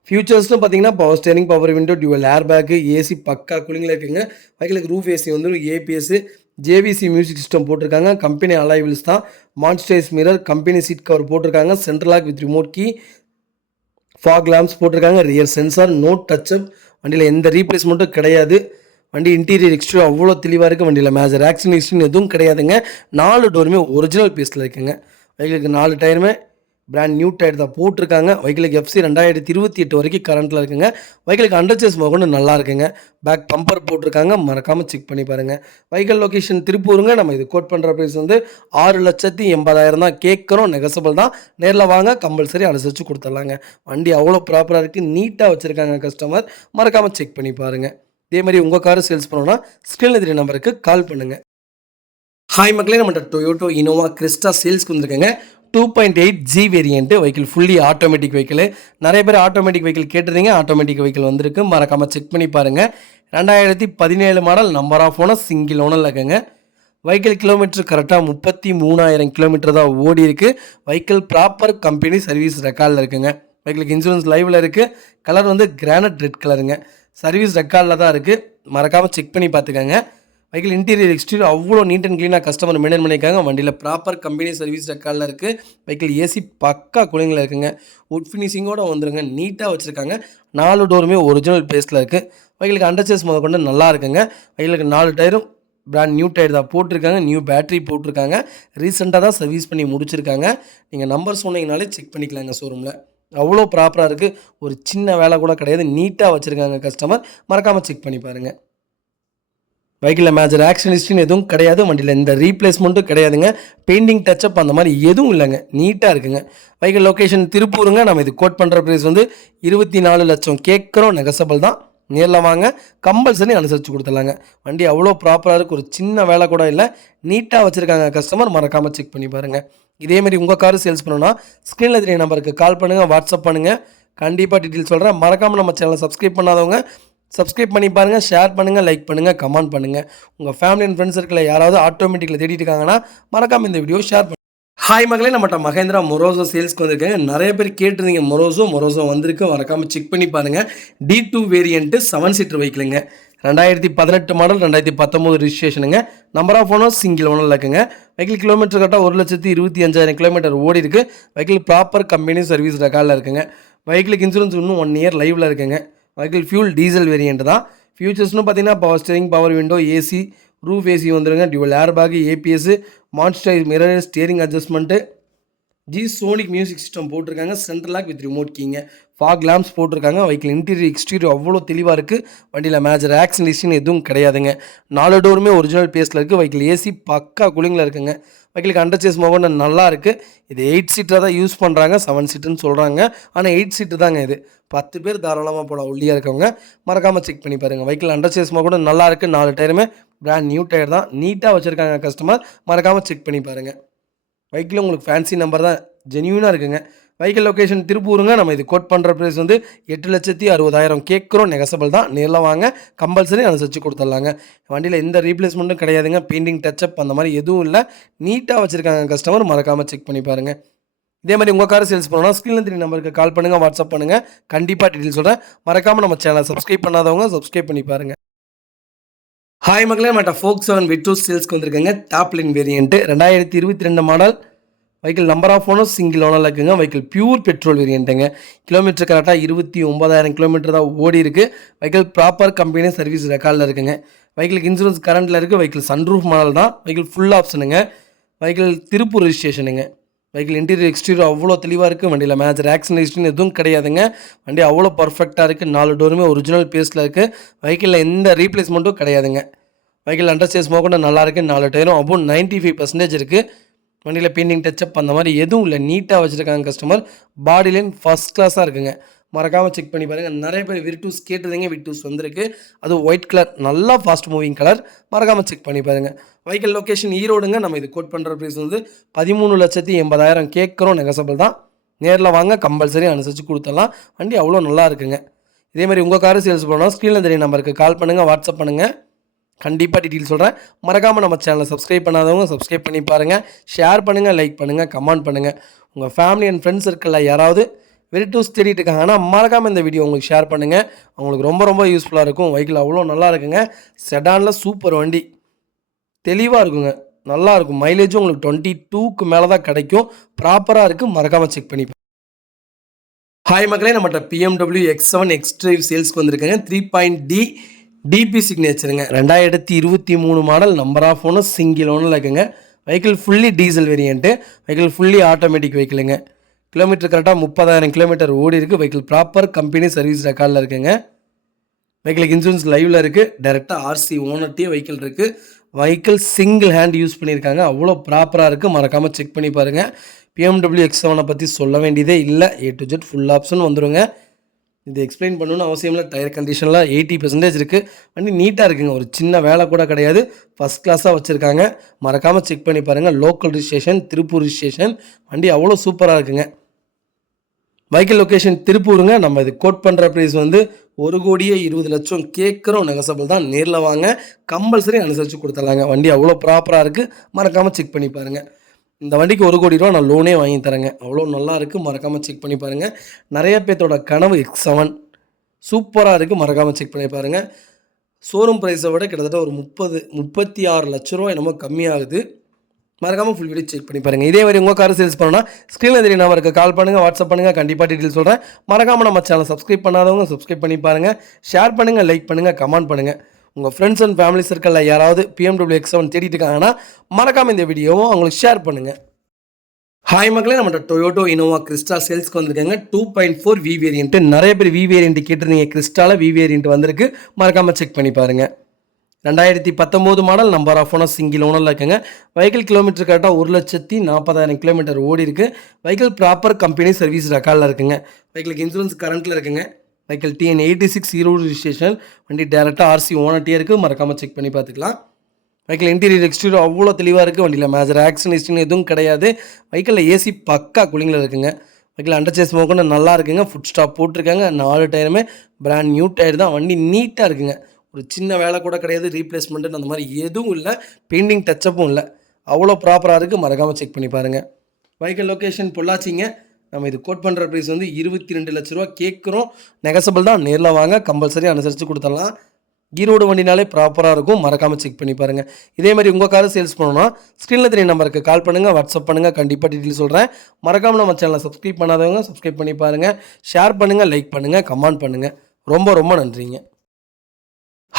ஃபியூச்சர்ஸ்னு பார்த்தீங்கன்னா power steering, power window, dual air bag, AC பக்கா கூலிங்கில் இருக்குங்க. வெஹிக்கிளுக்கு ரூஃப் ஏசி வந்துடும், ஏபிஎஸ், ஜேவிசி மியூசிக் சிஸ்டம் போட்டிருக்காங்க. கம்பெனி அலாய் வீல்ஸ் தான். மான்ஸ்டைஸ் மிரர், கம்பெனி சீட் கவர் போட்டிருக்காங்க. Central lock with remote key, fog lamps போட்டிருக்காங்க. Rear sensor, no touchup. வண்டியில் எந்த ரீப்ளேஸ்மெண்ட்டும் கிடையாது. வண்டி இன்டீரியர் எக்ஸ்டீரியர் அவ்வளோ தெளிவாக இருக்குது. வண்டியில் மேஜர் ஆக்சிடென்ட் எதுவும் கிடையாதுங்க. 4 டோருமே ஒரிஜினல் பீஸில் இருக்குங்க. வெஹிக்கிளுக்கு 4 டயருமே பிராண்ட் நியூ டயர் தான் போட்டிருக்காங்க. வெஹிக்கிளுக்கு FC 2028 வரைக்கும் கரண்ட்டில் இருக்குங்க. வெஹிக்கிளுக்கு அண்டர்சேஸ் மோகன்னு நல்லா இருக்குங்க. பேக் பம்பர் போட்டிருக்காங்க, மறக்காமல் செக் பண்ணி பாருங்கள். வெஹிக்கிள் லொக்கேஷன் திருப்பூருங்க. நம்ம இது கோட் பண்ணுற ப்ரைஸ் வந்து 6,80,000 தான் கேட்குறோம். நெகசபிள் தான். நேரில் வாங்க, கம்பல்சரி அனுசரித்து கொடுத்துட்லாங்க. வண்டி அவ்வளோ ப்ராப்பராக இருக்குது, நீட்டாக வச்சுருக்காங்க கஸ்டமர். மறக்காமல் செக் பண்ணி பாருங்கள். இதே மாதிரி உங்கள் காரை சேல்ஸ் பண்ணோன்னா ஸ்க்ரீனில் தெரிய நம்பருக்கு கால் பண்ணுங்கள். ஹாய் மக்களே, நம்மகிட்ட டொயோட்டோ இனோவா கிறிஸ்டா சேல்ஸ்க்கு வந்திருக்கேங்க. 2.8G variant vehicle, fully automatic vehicle. நிறைய பேர் ஆட்டோமேட்டிக் வெஹிக்கிள் கேட்டிருந்தீங்க. ஆட்டோமேட்டிக் வெஹிக்கிள் வந்திருக்கு, மறக்காமல் செக் பண்ணி பாருங்கள். 2017 model, number of owner, single ஓனரில் இருக்குங்க. வெஹிக்கிள் கிலோமீட்டர் கரெக்டாக 33,000 கிலோமீட்டர் தான் ஓடி இருக்குது. வெஹிக்கிள் ப்ராப்பர் கம்பெனி சர்வீஸ் ரெக்கார்டில் இருக்குங்க. வெஹிக்கிளுக்கு இன்சூரன்ஸ் லைவில் இருக்குது. கலர் வந்து கிரானைட் ரெட் கலருங்க. சர்வீஸ் ரெக்கார்டில் தான் இருக்குது, மறக்காமல் செக் பண்ணி பார்த்துக்கோங்க. வெஹிக்கிள் இன்டீரியர் எக்ஸ்டீரியர் அவ்வளோ நீட் அண்ட் க்ளீனாக கஸ்டமர் மெயின்டைன் பண்ணியிருக்காங்க. வண்டியில் ப்ராப்பர் கம்பெனி சர்வீஸ் ரெக்கார்டில் இருக்குது. வெஹிக்கிள் ஏசி பக்கா கூலிங்கில் இருக்குங்க. வுட் ஃபினிஷிங்கோடு வந்துருங்க, நீட்டாக வச்சுருக்காங்க. 4 டோருமே ஒரிஜினல் பேஸில் இருக்குது. வெஹிக்கிளுக்கு அண்டர்சேஸ் முதல் கொண்டு நல்லா இருக்குங்க. வெஹிக்கிளுக்கு 4 டயரும் பிராண்ட் நியூ டயர் தான் போட்டிருக்காங்க. நியூ பேட்டரி போட்டிருக்காங்க. ரீசெண்டாக தான் சர்வீஸ் பண்ணி முடிச்சிருக்காங்க. நீங்கள் நம்பர் சொன்னீங்கனாலே செக் பண்ணிக்கலாங்க ஷோரூமில். அவ்வளோ ப்ராப்பராக இருக்குது. ஒரு சின்ன வேலை கூட கிடையாது, நீட்டாக வச்சுருக்காங்க கஸ்டமர். மறக்காமல் செக் பண்ணி பாருங்கள். வெஹிக்கிளில் மேஜர் ஆக்சிடென்ட் ஹிஸ்ட்ரின்னு எதுவும் கிடையாது. வண்டியில் எந்த ரீப்ளேஸ்மெண்ட்டும் கிடையாதுங்க. பெயிண்டிங் டச்சப் அந்த மாதிரி எதுவும் இல்லைங்க, நீட்டாக இருக்குங்க. வெஹிக்கிள் லொக்கேஷன் திருப்பூருங்க. நம்ம இது கோட் பண்ணுற ப்ரைஸ் வந்து 24 லட்சம் கேட்குறோம். நெகசபிள் தான். நேரில் வாங்க, கம்பல்சரி அனுசரித்து கொடுத்துடலாங்க. வண்டி அவ்வளோ ப்ராப்பராக இருக்குது, ஒரு சின்ன வேலை கூட இல்லை, நீட்டாக வச்சுருக்காங்க கஸ்டமர். மறக்காமல் செக் பண்ணி பாருங்கள். இதேமாதிரி உங்கள் காரு சேல்ஸ் பண்ணணும்னா ஸ்க்ரீனில் தெரிய நம்பருக்கு கால் பண்ணுங்கள், வாட்ஸ்அப் பண்ணுங்கள். கண்டிப்பாக டீட்டெயில் சொல்கிறேன். மறக்காமல் நம்ம சேனலை சப்ஸ்கிரைப் பண்ணாதவங்க சப்ஸ்கிரைப் பண்ணி பாருங்கள், ஷேர் பண்ணுங்கள், லைக் பண்ணுங்கள், கமெண்ட் பண்ணுங்கள். உங்கள் ஃபேமிலி அண்ட் ஃப்ரெண்ட்ஸ் சர்க்கிளில் யாராவது ஆட்டோமேட்டிக்கில் தேடிட்டு இருக்காங்கன்னா மறக்காமல் இந்த வீடியோ ஷேர் பண்ணுங்கள். ஹாய் மகளே, நம்மகிட்ட மகேந்திரா மொரோசோ சேல்ஸ்க்கு வந்திருக்காங்க. நிறைய பேர் கேட்டிருந்தீங்க. மொரோசோ வந்திருக்கு, மறக்காமல் செக் பண்ணி பாருங்கள். D2 வேரியன்ட்டு 7 சீட்டர் வெஹிக்கிளுங்க. 2018 மாடல், 2019 ரிஜிஸ்ட்ரேஷனுங்க. நம்பர் ஆஃப் ஓனர் சிங்கிள் ஓனரில் இருக்குங்க. வெஹிக்கிள் கிலோமீட்டர் கரெக்டாக 1,25,000 கிலோமீட்டர் ஓடி இருக்குது. வெஹிக்கிள் ப்ராப்பர் கம்பெனி சர்வீஸ் ரெக்கார்டில் இருக்குங்க. வெஹிக்கிளுக்கு இன்சூரன்ஸ் இன்னும் 1 இயர் லைவில் இருக்குங்க. வெஹிக்கிள் ஃபியூல் டீசல் வேரியன்ட் தான். ஃபியூச்சர்ஸ்னு பார்த்தீங்கன்னா power steering, power window, AC, roof AC வந்துருங்க. டியூவல் ஏர் பேக், ஏபிஎஸ், மான்ஸ்டைஸ் mirror, steering adjustment, Sonic music system போட்டிருக்காங்க. சென்ட்ரல் லாக் வித் ரிமோட் கீங்க. ஃபாக் லேம்ப்ஸ் போட்டிருக்காங்க. வெஹிக்கிள் இன்டீரியர் எக்ஸ்டீரியர் அவ்வளோ தெளிவாக இருக்குது. வண்டியில் மேஜர் ஆக்சிடென்ட் எதுவும் கிடையாதுங்க. 4 டோருமே ஒரிஜினல் பேஸில் இருக்குது. வெஹிக்கிள் ஏசி பக்கா கூலிங்கில் இருக்குங்க. வெஹிக்கிளுக்கு அண்டர்சேஸ் மோகன் நல்லா இருக்குது. இது 8 சீட்டராக தான் யூஸ் பண்ணுறாங்க. 7 சீட்டுன்னு சொல்கிறாங்க, ஆனால் 8 சீட்டு தாங்க. இது 10 பேர் தாராளமாக போகலாம், ஒல்லியாக இருக்கவங்க. மறக்காமல் செக் பண்ணி பாருங்கள். வெஹிக்கிள் அண்டர்சேஸ் மோகன் நல்லா இருக்குது. 4 டயருமே பிராண்ட் நியூ டயர் தான், நீட்டாக வச்சுருக்காங்க கஸ்டமர். மறக்காமல் செக் பண்ணி பாருங்கள். வெஹிக்கிள் உங்களுக்கு ஃபேன்சி நம்பர் தான், ஜென்யூனாக இருக்குங்க. வெஹிக்கிள் லொக்கேஷன் திருப்பூருங்க. நம்ம இது கோட் பண்ணுற ப்ரைஸ் வந்து 8,60,000 கேட்குறோம். நெகசபிள் தான். நேரில் வாங்க, கம்பல்சரி அனுசரித்து கொடுத்துடலாங்க. வண்டியில் எந்த ரீப்ளேஸ்மெண்ட்டும் கிடையாதுங்க. பெயிண்டிங் டச்சப் அந்த மாதிரி எதுவும் இல்லை, நீட்டாக வச்சுருக்காங்க கஸ்டமர். மறக்காமல் செக் பண்ணி பாருங்கள். இதே மாதிரி உங்கள் காரை சேல்ஸ் பண்ணணும்னா ஸ்க்ரீனில் தெரிய நம்பருக்கு கால் பண்ணுங்கள், வாட்ஸ்அப் பண்ணுங்கள். கண்டிப்பாக டீட்டெயில் சொல்கிறேன். மறக்காமல் நம்ம சேனலை சப்ஸ்கிரைப் பண்ணாதவங்க சப்ஸ்கிரைப் பண்ணி பாருங்கள். ஹாய் மக்களே, நம்மகிட்ட Volkswagen Virtus சேல்ஸ்க்கு வந்திருக்கேங்க. Top line variant 2022 model. Vehicle number of owner single ஓனரில் இருக்குங்க. வெஹிக்கிள் பியூர் பெட்ரோல் வேரியன்ட்டுங்க. கிலோமீட்டர் கரெக்டாக 29,000 கிலோமீட்டர் தான் ஓடி இருக்குது. வெஹிக்கிள் ப்ராப்பர் கம்பெனி சர்வீஸ் ரெக்கார்டில் இருக்குங்க. வெஹிக்கிளுக்கு இன்சூரன்ஸ் கரண்ட்டில் இருக்குது. வெஹிக்கிள் சன்ரூஃப் மாடல் தான். வெஹிக்கிள் ஃபுல் ஆப்ஷனுங்க. வெஹிக்கிள் திருப்பூர் ரிஜிஸ்ட்ரேஷனுங்க. வெஹிக்கிள் இன்டீரியர் எக்ஸ்டீரியர் அவ்வளோ தெளிவாக இருக்குது. வண்டியில் மேஜர் ஆக்சிடென்ட் எதுவும் கிடையாதுங்க. வண்டி அவ்வளோ பர்ஃபெக்டாக இருக்குது. 4 டோருமே ஒரிஜினல் பேஸில் இருக்குது. வெஹிக்கிளில் எந்த ரீப்ளேஸ்மெண்ட்டும் கிடையாதுங்க. வெஹிக்கிள் அண்டர்சேஸ் மோகன் நல்லா இருக்குது. 4 டயரும் அபவுட் 95% இருக்குது. வண்டியில் பெயிண்டிங் டச்சப் அந்த மாதிரி எதுவும் இல்லை, நீட்டாக வச்சுருக்காங்க கஸ்டமர். பாடி லைன் ஃபஸ்ட் கிளாஸாக இருக்குங்க. மறக்காமல் செக் பண்ணி பாருங்கள். நிறைய பேர் Virtus கேட்டிருந்தீங்க. Virtus வந்திருக்கு. அது ஒயிட் கலர், நல்லா ஃபாஸ்ட் மூவிங் கலர். மறக்காமல் செக் பண்ணி பாருங்கள். வெஹிக்கிள் லொக்கேஷன் ஈரோடுங்க. நம்ம இது கோட் பண்ணுற ப்ரைஸ் வந்து 13,80,000 கேட்குறோம். நெகசபிள் தான். நேரில் வாங்க, கம்பல்சரி அனுசரித்து கொடுத்துடலாம். வண்டி அவ்வளோ நல்லா இருக்குங்க. இதேமாதிரி உங்கள் காரு சேல்ஸ் பண்ணணும் ஸ்க்ரீனில் தெரிய நம்பருக்கு கால் பண்ணுங்கள், வாட்ஸ்அப் பண்ணுங்கள். கண்டிப்பாக டீட்டெயில் சொல்கிறேன். மறக்காமல் நம்ம சேனலை சப்ஸ்கிரைப் பண்ணாதவங்க சப்ஸ்கிரைப் பண்ணி பாருங்கள். ஷேர் பண்ணுங்கள், லைக் பண்ணுங்கள், கமெண்ட் பண்ணுங்கள். உங்கள் ஃபேமிலி அண்ட் ஃப்ரெண்ட்ஸ் சர்க்கிளில் யாராவது வெரி டூஸ் தேடிட்டு இருக்காங்க. ஆனால் மறக்காமல் இந்த வீடியோ உங்களுக்கு ஷேர் பண்ணுங்கள். அவங்களுக்கு ரொம்ப ரொம்ப யூஸ்ஃபுல்லாக இருக்கும். வெஹிக்கிள் அவ்வளோ நல்லா இருக்குங்க. செடானில் சூப்பர் வண்டி, தெளிவாக இருக்குங்க, நல்லா இருக்கும். மைலேஜும் உங்களுக்கு 22க்கு மேலே தான் கிடைக்கும். ப்ராப்பராக இருக்குது, மறக்காமல் செக் பண்ணி. ஹாய் மக்களே, நம்மகிட்ட BMW X7 X-Drive சேல்ஸ்க்கு வந்திருக்குங்க. 3.D DP சிக்னேச்சருங்க. 2023 model, number of owner single ஓனரில் இருக்குங்க. Vehicle fully diesel variant, vehicle fully automatic வெஹிக்கிளுங்க. கிலோமீட்டர் கரெக்டாக 30,000 கிலோமீட்டர் ஓடி இருக்குது. வெஹிக்கிள் ப்ராப்பர் கம்பெனி சர்வீஸ் ரெக்கார்டில் இருக்குங்க. வெஹிக்கிளுக்கு இன்சூரன்ஸ் லைவில் இருக்குது. டேரெக்டாக RC ஓனர்ட்டே வெஹிக்கிள் இருக்குது. வெஹிக்கிள் சிங்கிள் ஹேண்ட் யூஸ் பண்ணியிருக்காங்க. அவ்வளோ ப்ராப்பராக இருக்குது, மறக்காமல் செக் பண்ணி பாருங்கள். BMW X7 பற்றி சொல்ல வேண்டியதே இல்லை. A to Z full option வந்துடுங்க. இது எக்ஸ்பிளைன் பண்ணணும்னு அவசியம் இல்லை. டயர் கண்டிஷனில் 80% இருக்குது. வண்டி நீட்டாக இருக்குங்க, ஒரு சின்ன வேலை கூட கிடையாது. ஃபஸ்ட் கிளாஸாக வச்சுருக்காங்க, மறக்காமல் செக் பண்ணி பாருங்கள். Local registration, Tiruppur registration. வண்டி அவ்வளோ சூப்பராக இருக்குங்க. வெஹிக்கிள் லொக்கேஷன் திருப்பூருங்க. நம்ம இது கோட் பண்ணுற ப்ரைஸ் வந்து 1,20,00,000 கேட்குறோம். நெகசபிள் தான். நேரில் வாங்க, கம்பல்சரி அனுசரித்து கொடுத்துடலாங்க. வண்டி அவ்வளோ ப்ராப்பராக இருக்குது, மறக்காமல் செக் பண்ணி பாருங்கள். இந்த வண்டிக்கு 1 கோடி ரூபா நான் லோனே வாங்கி தரேங்க. அவ்வளோ நல்லா இருக்குது, மறக்காமல் செக் பண்ணி பாருங்கள். நிறைய பேர்த்தோட கனவு X7 சூப்பராக இருக்குது, மறக்காமல் செக் பண்ணி பாருங்கள். ஷோரூம் ப்ரைஸை விட கிட்டத்தட்ட ஒரு 36 லட்ச ரூபா என்னமோ கம்மியாகுது. மறக்காமல் ஃபுல் வீடியோ செக் பண்ணி பாருங்கள். இதே மாதிரி உங்கள் கார் சேல்ஸ் பண்ணணும்னா ஸ்க்ரீனில் தெரிய நம்பருக்கு கால் பண்ணுங்கள், வாட்ஸ்அப் பண்ணுங்கள். கண்டிப்பாக டீட்டெயில் சொல்கிறேன். மறக்காமல் நம்ம சேனல் சப்ஸ்கிரைப் பண்ணாதவங்க சப்ஸ்கிரைப் பண்ணி பாருங்கள். ஷேர் பண்ணுங்கள், லைக் பண்ணுங்கள், கமெண்ட் பண்ணுங்கள். உங்கள் ஃப்ரெண்ட்ஸ் அண்ட் ஃபேமிலி சர்க்கிளில் யாராவது BMW X7 தேடிட்டு இருக்காங்கன்னா மறக்காமல் இந்த வீடியோவும் அவங்களுக்கு ஷேர் பண்ணுங்கள். ஹாய் மக்களே, நம்மகிட்ட டொயோட்டோ இனோவா கிறிஸ்டா சேல்ஸ்க்கு வந்திருக்காங்க. 2.4 V வேரியன்ட்டு. நிறைய பேர் V வேரியன்ட் கேட்டிருந்தீங்க. கிறிஸ்டாவில் V வேரியன்ட் வந்திருக்கு, மறக்காமல் செக் பண்ணி பாருங்கள். 2019 model, number of owner single ஓனரில் இருக்குங்க. வெஹிக்கிள் கிலோமீட்டர் கரெக்டாக 1,40,000 கிலோமீட்டர் ஓடி இருக்குது. வெஹிக்கிள் ப்ராப்பர் கம்பெனி சர்வீஸ் ரெக்கார்டில் இருக்குங்க. வெஹிக்கிளுக்கு இன்சூரன்ஸ் கரண்ட்டில் இருக்குங்க. Vehicle TN 86 Erode registration. வண்டி டேரெக்டாக RC ஓனர்ட்டே இருக்குது, மறக்காமல் செக் பண்ணி பார்த்துக்கலாம். வெஹிக்கிள் இன்டீரியர் எக்ஸ்டீரியர் அவ்வளோ தெளிவாக இருக்குது. வண்டியில் மேஜர் ஆக்சிடென்ட் ஹிஸ்ட்ரி எதுவும் கிடையாது. வெஹிக்கிளில் AC பக்கா கூலிங்கில் இருக்குங்க. வெஹிக்கிள் அண்டர் சேஸ் மோக்கொண்டு நல்லா இருக்குங்க. ஃபுட் ஸ்டாப் போட்டிருக்காங்க. 4 டயருமே பிராண்ட் நியூ டயர் தான். வண்டி நீட்டாக இருக்குங்க, ஒரு சின்ன வேலை கூட கிடையாது. ரீப்ளேஸ்மெண்ட்டு அந்த மாதிரி எதுவும் இல்லை. பெயிண்டிங் டச்சப்பும் இல்லை. அவ்வளோ ப்ராப்பராக இருக்குது, மறக்காமல் செக் பண்ணி பாருங்கள். வெஹிக்கிள் லொக்கேஷன் பொள்ளாச்சிங்க. நம்ம இது கோட் பண்ணுற ப்ரைஸ் வந்து 22 லட்ச ரூபா கேட்குறோம். நெகசபிள் தான். நேரில் வாங்க, கம்பல்சரி அனுசரித்து கொடுத்துடலாம். ஈரோடு வண்டினாலே ப்ராப்பராக இருக்கும், மறக்காமல் செக் பண்ணி பாருங்கள். இதே மாதிரி உங்கள் காரை சேல்ஸ் பண்ணணும்னா ஸ்க்ரீனில் தெரிய நம்பருக்கு கால் பண்ணுங்கள், வாட்ஸ்அப் பண்ணுங்கள். கண்டிப்பாக டீட்டெயில் சொல்கிறேன். மறக்காமல் நம்ம சேனலை சப்ஸ்கிரைப் பண்ணாதவங்க சப்ஸ்கிரைப் பண்ணி பாருங்கள். ஷேர் பண்ணுங்கள், லைக் பண்ணுங்கள், கமெண்ட் பண்ணுங்கள். ரொம்ப ரொம்ப நன்றிங்க.